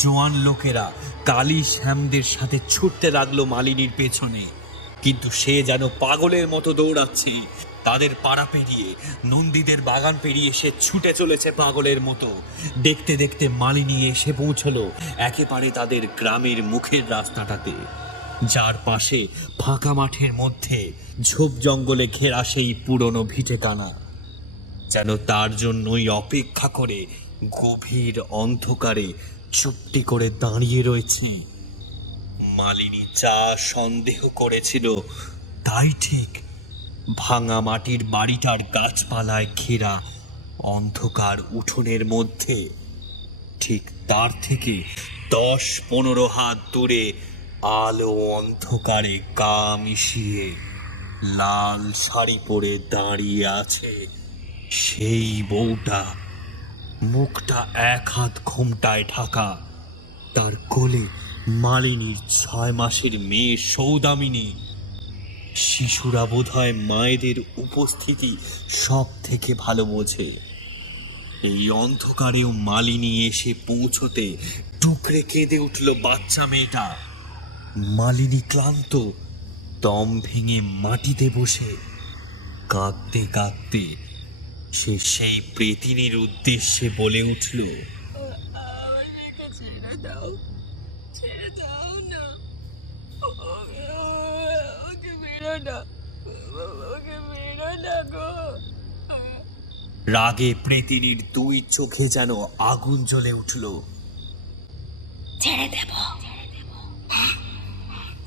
জোয়ান লোকেরা কালী শ্যামদের সাথে ছুটতে লাগলো মালিনীর পেছনে, কিন্তু সে যেন পাগলের মতো দৌড়াচ্ছে। তাদের পাড়া পেরিয়ে, নন্দীদের বাগান পেরিয়ে সে ছুটে চলেছে পাগলের মতো। দেখতে দেখতে মালিনী এসে পৌঁছলো একেবারে তাদের গ্রামের মুখের রাস্তাটাতে, যার পাশে ফাঁকা মাঠের মধ্যে ঝোপ জঙ্গলে ঘেরা সেই পুরনো ভিটেখানা যেন তার জন্যই অপেক্ষা করে গভীর অন্ধকারে চুপটি করে দাঁড়িয়ে রয়েছে। মালিনী যা সন্দেহ করেছিল তাই ঠিক। ভাঙা মাটির বাড়িটার গাছপালায় ঘেরা অন্ধকার উঠোনের মধ্যে ঠিক তার থেকে 10-15 হাত দূরে আলো অন্ধকারে গা মিশিয়ে লাল শাড়ি পরে দাঁড়িয়ে আছে সেই বউটা। মুখটা এক হাত ঘোমটায় ঢাকা। তার কোলে মালিনীর 6 মাসের মেয়ে সৌদামিনী। শিশুরা বোধহয় মায়েদের উপস্থিতি সব থেকে ভালো বোঝে। এই অন্ধকারেও মালিনী এসে পৌঁছতে টুকরে কেঁদে উঠল বাচ্চা মেয়েটা। মালিনী ক্লান্ত, দম ভেঙে মাটিতে বসে কাঁদতে কাঁদতে সে সেই প্রেতিনীর উদ্দেশ্যে বলে উঠল, আমাদেরকে ছেড়ে দাও, ছেড়ে দাও না, ওকে মেরো না, ওকে মেরো না গো। রাগে প্রেতিনীর দুই চোখে যেন আগুন জ্বলে উঠল। ছেড়ে দেব,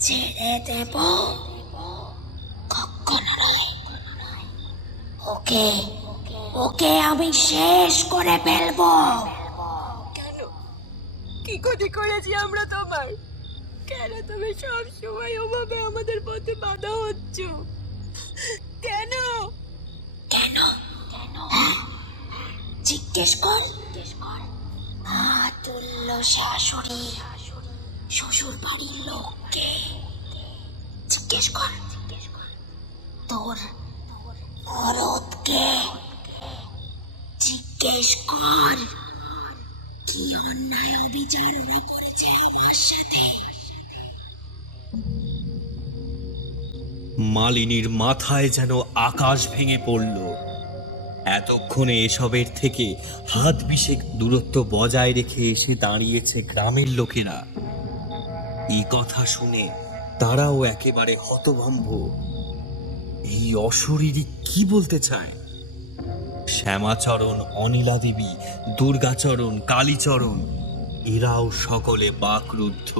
ছেড়ে দেব, কখনো নয়। ওকে ওকে আমি শেষ করে ফেলবো। কেন? কি ক্ষতি করেছি আমরা তোমার? কেন তুমি সব সময় ওভাবে আমাদের পথে বাধা হচ্ছ? কেন? কেন? জিজ্ঞেস কর। মা তুল্য শাশুড়ি শ্বশুর বাড়ির লোককে জিজ্ঞেস কর। তোর ভরতকে জিজ্ঞেস কর কি অন্যায় অবিচার না করেছে আমার সাথে। মালিনীর মাথায় যেন আকাশ ভেঙে পড়ল। এতক্ষণে এসবের থেকে হাত বিশেক দূরত্ব বজায় রেখে এসে দাঁড়িয়েছে গ্রামের লোকেরা। এই কথা শুনে তারাও একেবারে হতভম্ব। এই অশরীরী কি বলতে চায়? শ্যামাচরণ, অনিলা দেবী, দুর্গাচরণ, কালীচরণ এরাও সকলে বাকরুদ্ধ।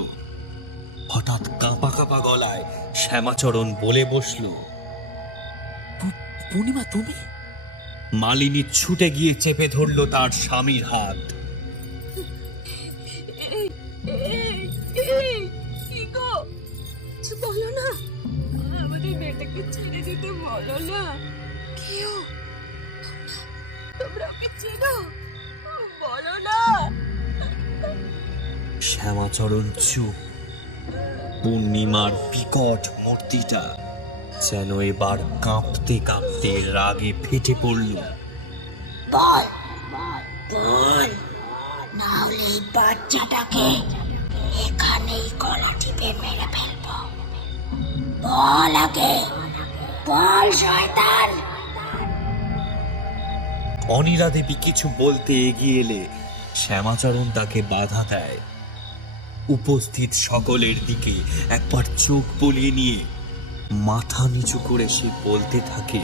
হঠাৎ কাঁপা কাঁপা গলায় শ্যামাচরণ বলে বসল, পূর্ণিমা তুমি? মালিনী ছুটে গিয়ে চেপে ধরল তার স্বামীর হাত। কি গো, কিছু বলো না, আমাদের মেয়েটাকে ছেড়ে দিতে বলো না। কেউ তোমরা ওকে চেনো, বলো না। শ্যামাচরণ চুপ। পূর্ণিমার বিকট মূর্তিটা যেন এবার কাঁপতে কাঁপতে রাগে ফেটে পড়ল। বল বল, না হলে এই বাচ্চাটাকে এখানেই গলা টিপে মেরে ফেলবো। বল আগে, বল শয়তান। অনিলা দেবী কিছু বলতে এগিয়ে এলে শ্যামাচরণ তাকে বাধা দেয়। উপস্থিত সকলের দিকে একবার চোখ বলিয়ে নিয়ে মাথা নিচু করে সে বলতে থাকে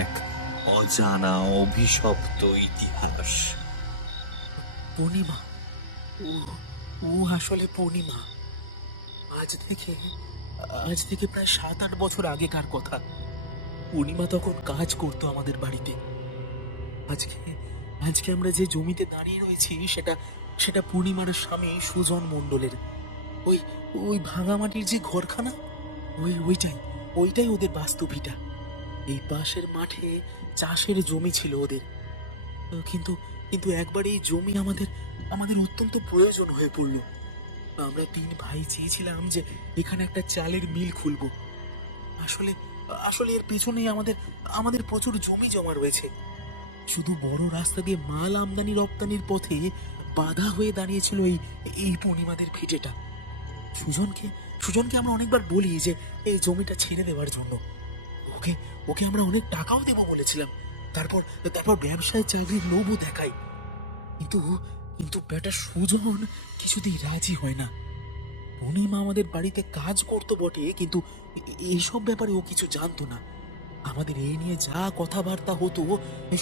এক অজানা অভিশপ্ত ইতিহাস। পূর্ণিমা, ও আসলে পূর্ণিমা। আজ থেকে প্রায় 7-8 বছর আগেকার কথা। পূর্ণিমা তখন কাজ করতো আমাদের বাড়িতে। আজকে আমরা যে জমিতে দাঁড়িয়ে রয়েছি সেটা পূর্ণিমার স্বামী সুজন মণ্ডলের। ওই ভাঙা মাটির যে ঘরখানা, ওইটাই ওদের বাস্তুভিটা। এই পাশের মাঠে চাষের জমি ছিল ওদের। কিন্তু একবার এই জমি আমাদের অত্যন্ত প্রয়োজন হয়ে পড়লো। আমরা 3 ভাই চেয়েছিলাম যে এখানে একটা চালের মিল খুলবো। আসলে এর পেছনেই আমাদের প্রচুর জমি জমা রয়েছে। শুধু বড় রাস্তা দিয়ে মাল আমদানি রপ্তানির পথে বাধা হয়ে দাঁড়িয়েছিল এই পূর্ণিমাদের ভিটেটা। সুজনকে আমরা অনেকবার বলি যে এই জমিটা ছেড়ে দেওয়ার জন্য। ওকে আমরা অনেক টাকাও দেবো বলেছিলাম। তারপর ব্যবসায় চাকরির লোভও দেখাই। কিন্তু বেটা সুজন কিছুতেই রাজি হয় না। পূর্ণিমা আমাদের বাড়িতে কাজ করতো বটে, কিন্তু এইসব ব্যাপারে ও কিছু জানতো না। আমাদের এই নিয়ে যা কথাবার্তা হতো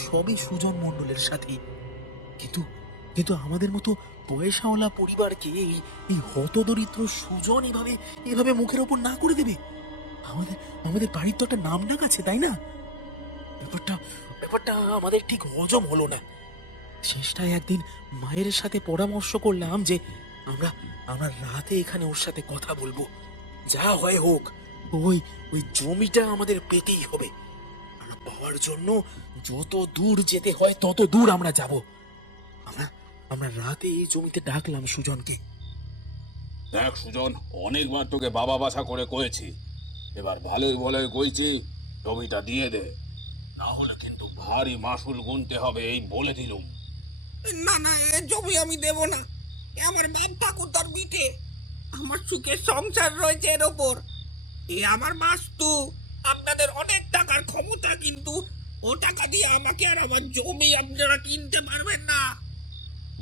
সবই সুজন মণ্ডলের সাথে। কিন্তু আমাদের মতো পয়সাওয়ালা পরিবারকে এই হতদরিদ্র সুজন এভাবে মুখের ওপর না করে দেবে। আমাদের বাড়ির তো একটা নাম ডাক আছে, তাই না? ব্যাপারটা আমাদের ঠিক হজম হলো না। শেষটায় একদিন মায়ের সাথে পরামর্শ করলাম যে আমরা রাতে এখানে ওর সাথে কথা বলবো। যা হয় হোক, ওই জমিটা আমাদের পেতেই হবে। আমরা পাওয়ার জন্য যত দূর যেতে হয় তত দূর আমরা যাব। আমরা রাতে এই জমিতে ডাকলাম সুজনকে। দেখ সুজন, অনেকবার তোকে বাবা বাছা করে কয়েছি, এবার ভালোই ভালোই কইছি, জমিটা দিয়ে দে, না হলে কিন্তু ভারী মাসুল গুনতে হবে, এই বলে দিলুম। না না, এ জমি আমি দেব না। এ আমার বাপ ঠাকুরদার বিটে, আমার সুখের সংসার রয়েছে এর ওপর। এ আমার বাস্তু, আপনাদের অনেক টাকার ক্ষমতা, কিন্তু ও টাকা দিয়ে আমাকে আর আমার জমি আপনারা কিনতে পারবেন না।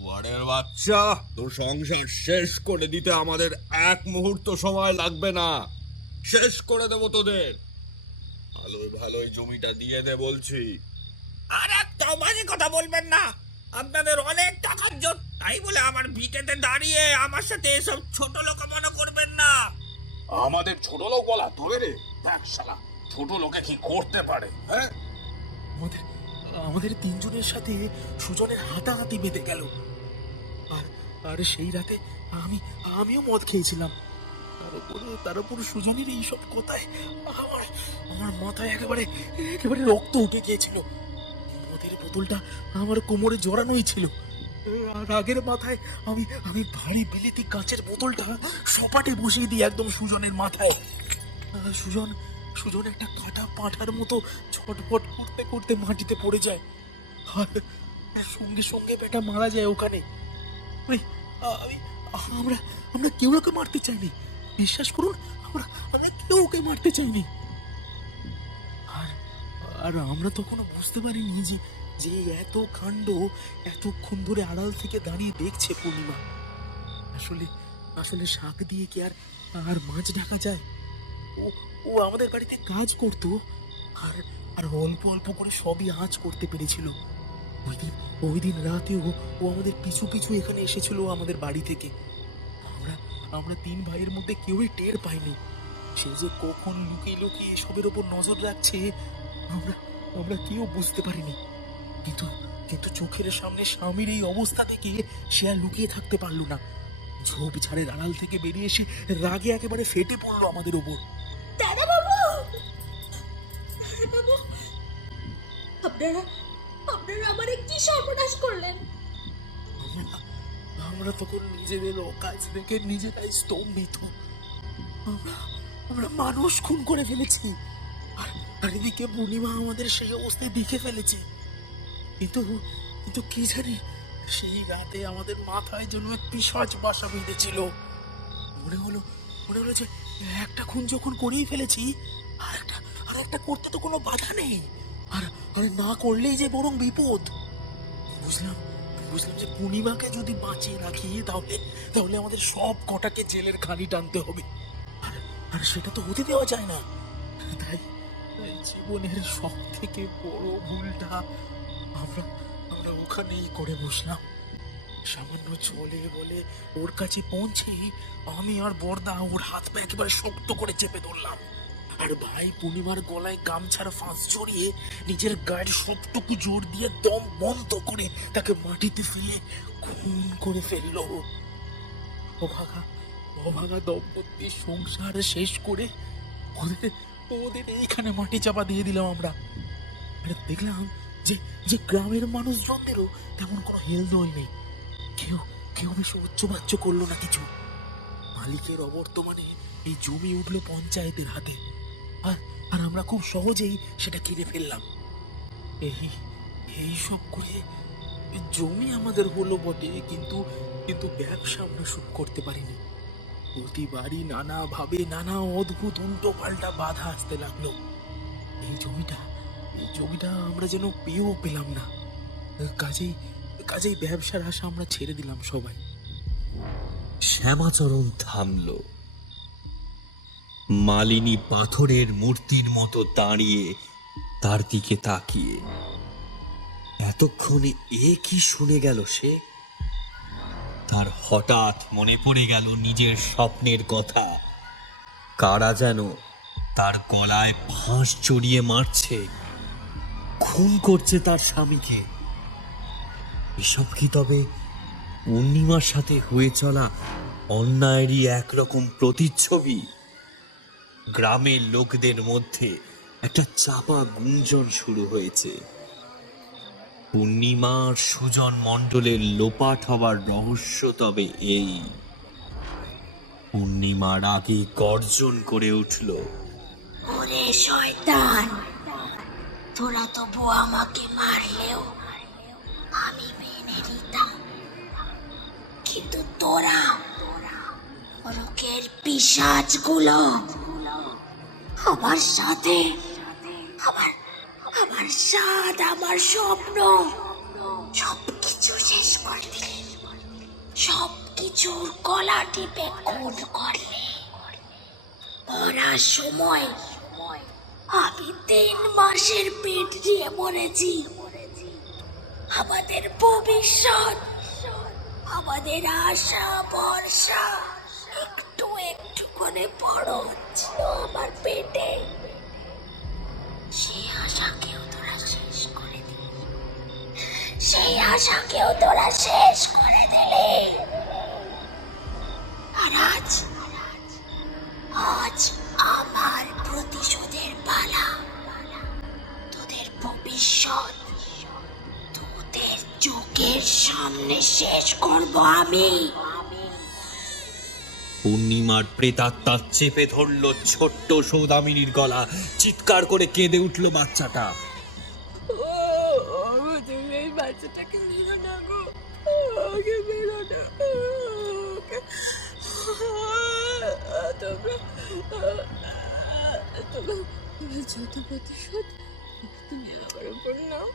ওয়ারের বাচ্চা, তোর সংসার শেষ করে দিতে আমাদের এক মুহূর্ত সময় লাগবে না। শেষ করে দেবো তোদের। ভালোই ভালোই জমিটা দিয়ে দে বলছি। আর একদম বাজে কথা বলবেন না। আপনাদের অনেক টাকার জোট, তাই বলে আমার ভিটেতে দাঁড়িয়ে আমার সাথে এসব ছোট লোক মনে করবেন না। আমাদের ছোট লোক বলা তোরে রে? দেখ শালা, ছোট লোকে কি করতে পারে, হ্যাঁ? আমাদের আমাদের তিনজনের সাথে সুজনের হাতাহাতি বেঁধে গেল। আর আর সেই রাতে আমিও মদ খেয়েছিলাম। তার উপর সুজনের এইসব কথায় আমার আমার মাথায় একেবারে একেবারে রক্ত উঠে গিয়েছিল। মদের বোতলটা আমার কোমরে জড়ানোই ছিল। আর রাগের মাথায় আমি আমি ভারী বিলেতি কাঁচের বোতলটা সপাটে বসিয়ে দিই একদম সুজনের মাথায়। আর সুজন একটা কাটা পাঁঠার মতো ছটফট করতে করতে মাটিতে পড়ে যায়। আর সঙ্গে সঙ্গে বেটা মারা যায় ওখানে। আমরা আমরা কেউ ওকে মারতে চাইনি, বিশ্বাস করুন। আমরা কেউ ওকে মারতে চাইনি। আর আর আমরা তখনও বুঝতে পারিনি যে যে এত কাণ্ড এতক্ষণ ধরে আড়াল থেকে দাঁড়িয়ে দেখছে পূর্ণিমা। আসলে আসলে শাক দিয়ে কি আর মাছ ঢাকা যায়? ও ও আমাদের বাড়িতে কাজ করতো, আর আর অল্প অল্প করে সবই আঁচ করতে পেরেছিল। ওই দিন রাতেও ও আমাদের পিছু পিছু এখানে এসেছিল আমাদের বাড়ি থেকে। আমরা তিন ভাইয়ের মধ্যে কেউই টের পাইনি। সে যে কখন লুকিয়ে লুকিয়ে এসবের ওপর নজর রাখছে আমরা কেউ বুঝতে পারিনি। কিন্তু কিন্তু চোখের সামনে স্বামীর এই অবস্থা থেকে সে আর লুকিয়ে থাকতে পারলো না। ঝোপ ঝাড়ের আড়াল থেকে বেরিয়ে এসে রাগে একেবারে ফেটে পড়লো আমাদের ওপর। দাদা বাবু, আপনারা আমারে কি সর্বনাশ করলেন? আমরা তখন নিজেদের অকাজ দেখে নিজেরাই স্তম্ভিত। আমরা মানুষ খুন করে ফেলেছি। আর এদিকে পূর্ণিমা আমাদের সেই অবস্থায় দেখে ফেলেছে। কিন্তু কি জানি, সেই রাতে আমাদের মাথায় যেন এক পিশাচ বাসা বেঁধেছিল। মনে হলো যে একটা খুন যখন করেই ফেলেছি, আর একটা করতে তো কোনো বাধা নেই। আর না করলেই যে বরং বিপদ। বুঝলাম যে পূর্ণিমাকে যদি বাঁচিয়ে রাখি তাহলে আমাদের সব কটাকে জেলের খানি টানতে হবে। আর সেটা তো হতে দেওয়া যায় না। তাই জীবনের সব থেকে বড় ভুলটা আমরা ওখানেই করে বসলাম। সামান্য চলে বলে ওর কাছে পৌঁছে আমি আর বর্দা ওর হাত পা একেবারে শক্ত করে চেপে ধরলাম। আর ভাই পূর্ণিমার গলায় গামছার ফাঁস জড়িয়ে নিজের গায়ের সবটুকু জোর দিয়ে দম বন্ধ করে তাকে মাটিতে ফেলে খুন করে ফেললো। অভাগা দম্পতির সংসার শেষ করে ওদের এইখানে মাটি চাপা দিয়ে দিলাম আমরা। আর দেখলাম যে গ্রামের মানুষজনদেরও তেমন কোনো হেলদোল নেই। কেউ বেশি উচ্চবাচ্য করলো না কিছু। মালিকের অবর্তমানে এই জমি উঠলো পঞ্চায়েতের হাতে। আর আমরা খুব সহজেই সেটা কিনে ফেললাম। এই সব করে জমি আমাদের হলো বটে, কিন্তু ব্যবসা আমরা শুরু করতে পারিনি। প্রতিবারই নানাভাবে নানা অদ্ভুত উল্টো পাল্টা বাধা আসতে লাগলো। এই জমিটা আমরা যেন পেয়েও পেলাম না। কাজেই ব্যবসার আশা আমরা ছেড়ে দিলাম সবাই। শ্যামাচরণ থামল। মালিনী পাথরের মূর্তির মতো দাঁড়িয়ে তার দিকে তাকিয়ে। এতক্ষণে কি শুনে গেল সে? তার হঠাৎ মনে পড়ে গেল নিজের স্বপ্নের কথা। কারা যেন তার গলায় ফাঁস জড়িয়ে মারছে, খুন করছে তার স্বামীকে। এসব কি তবে পূর্ণিমার সাথে হয়ে চলা অন্যায়েরই একরকম প্রতিচ্ছবি? গ্রামের লোকদের মধ্যে একটা চাপা গুঞ্জন শুরু হয়েছে। পূর্ণিমার সুজন মণ্ডলের লোপাট হবার রহস্য তবে এই। পূর্ণিমার আগে গর্জন করে উঠল, ওরে শয়তান, তোরা তবু আমাকে মারলেও আমি মেনে নিতাম, কিন্তু তোরা নরকের পিশাচগুলো আমার সাথে আমার স্বাদ, আমার স্বপ্ন সবকিছু শেষ করে দিলি। সব কিছুর গলা টিপে খুন করলে। মরার সময় আমি 3 মাসের পেট নিয়ে মরেছি। আমাদের ভবিষ্যৎ, আমাদের আশা ভরসা একটু একটু করে বড় হচ্ছে আমার পেটে। সেই আশাকেও তোরা শেষ করে দিলি, সেই আশাকেও তোরা শেষ করে দিলি। আর আজ আমার প্রতিশোধের পালা। তোদের ভবিষ্যৎ তোদের চোখের সামনে শেষ করব আমি। পূর্ণিমার প্রেতাত্মা চেপে ধরল ছোট্ট সৌদামিনীর গলা। চিৎকার করে কেঁদে উঠল বাচ্চাটা। তুমি এই বাচ্চাটাকে মেরো না গো, ওকে মেরো না। তোমরা যত প্রতিশোধ তুমি আমার উপর নাও।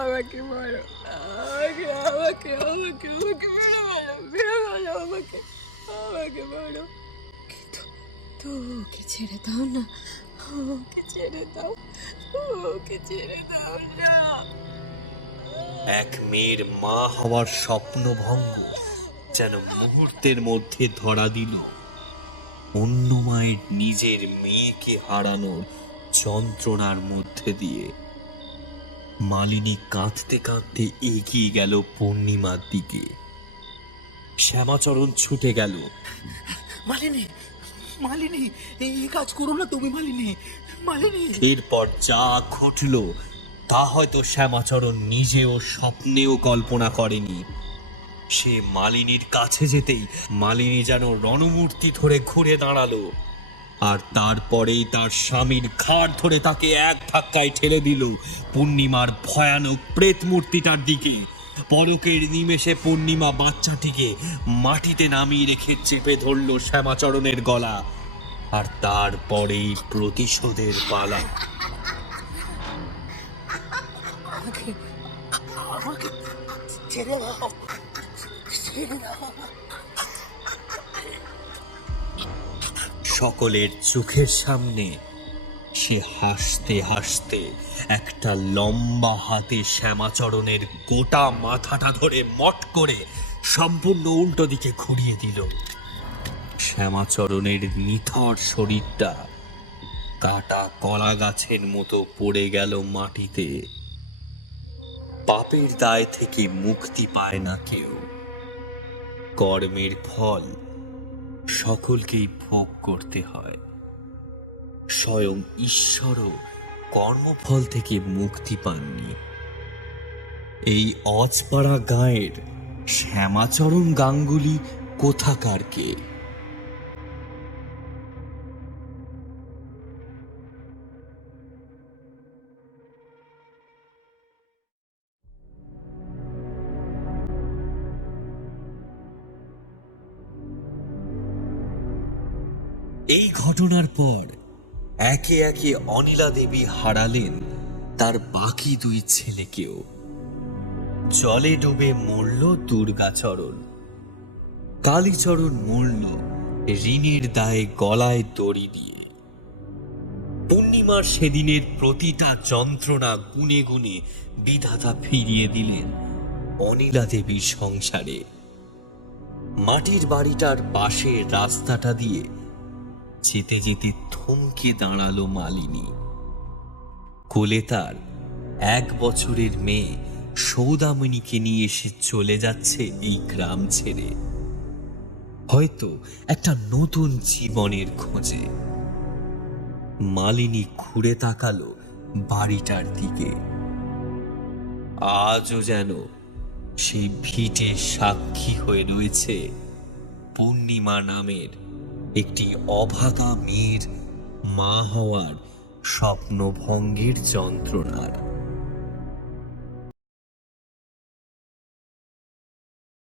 আমাকে মারো, আমাকে আমাকে আমাকে আমাকে মেরো মারো, আমাকে আমাকে মারো, কিন্তু ওকে ছেড়ে দাও না, ওকে ছেড়ে দাও, ওকে ছেড়ে দাও না। এক মেয়ের মা হওয়ার স্বপ্নভঙ্গ যেন মুহূর্তের মধ্যে ধরা দিল। অন্য মায়ের নিজের মেয়েকে হারানোর যন্ত্রণার মধ্যে দিয়ে মালিনী কাঁদতে কাঁদতে এগিয়ে গেল পূর্ণিমার দিকে। শ্যামাচরণ ছুটে গেল। মালিনী, মালিনী, এই কাজ করো না তুমি মালিনী, মালিনী। এরপর যা ঘটল তা হয়তো শ্যামাচরণ নিজেও স্বপ্নেও কল্পনা করেনি। সে মালিনীর কাছে যেতেই মালিনী যেন রণমূর্তি ধরে ঘুরে দাঁড়ালো, আর তারপরেই তার স্বামীর ঘাড় ধরে তাকে এক ধাক্কায় ঠেলে দিল পূর্ণিমার ভয়ানক প্রেত মূর্তিটার দিকে। পলকের নিমেষে পূর্ণিমা বাচ্চাটিকে মাটিতে নামিয়ে রেখে চেপে ধরল শ্যামাচরণের গলা। আর তারপরেই প্রতিশোধের পালা। সকলের চোখের সামনে সে হাসতে হাসতে একটা লম্বা হাতে শ্যামাচরণের গোটা মাথাটা ধরে মট করে সম্পূর্ণ উল্টো দিকে ঘুরিয়ে দিল। শ্যামাচরণের নিথর শরীরটা কাটা কলা গাছের মতো পড়ে গেল মাটিতে। পাপের দায় থেকে মুক্তি পায় না কেউ। কর্মের ফল সকলকেই ভোগ করতে হয়। স্বয়ং ঈশ্বরও কর্মফল থেকে মুক্তি পাননি। এই অজপাড়া গাঁয়ের শ্যামাচরণ গাঙ্গুলি কোথাকার কে? এই ঘটনার পর একে একে অনিলা দেবী হারালেন তার বাকি 2 ছেলেকেও। জলে ডুবে মরল দুর্গাচরণ, কালীচরণ মরল ঋণের দায়ে গলায় দড়ি দিয়ে। পূর্ণিমার সেদিনের প্রতিটা যন্ত্রণা গুনে গুনে বিধাতা ফিরিয়ে দিলেন অনিলা দেবীর সংসারে। মাটির বাড়িটার পাশের রাস্তাটা দিয়ে যেতে যেতে থমকে দাঁড়ালো মালিনী। কোলে তার 1 বছরের মেয়ে সৌদামিনীকে নিয়ে এসে চলে যাচ্ছে এই গ্রাম ছেড়ে, হয়তো একটা নতুন জীবনের খোঁজে। মালিনী ঘুরে তাকালো বাড়িটার দিকে। আজও যেন সেই ভিটে সাক্ষী হয়ে রয়েছে পূর্ণিমা নামের একটি অভাগা মেয়ের মা হওয়ার স্বপ্নভঙ্গের যন্ত্রণার।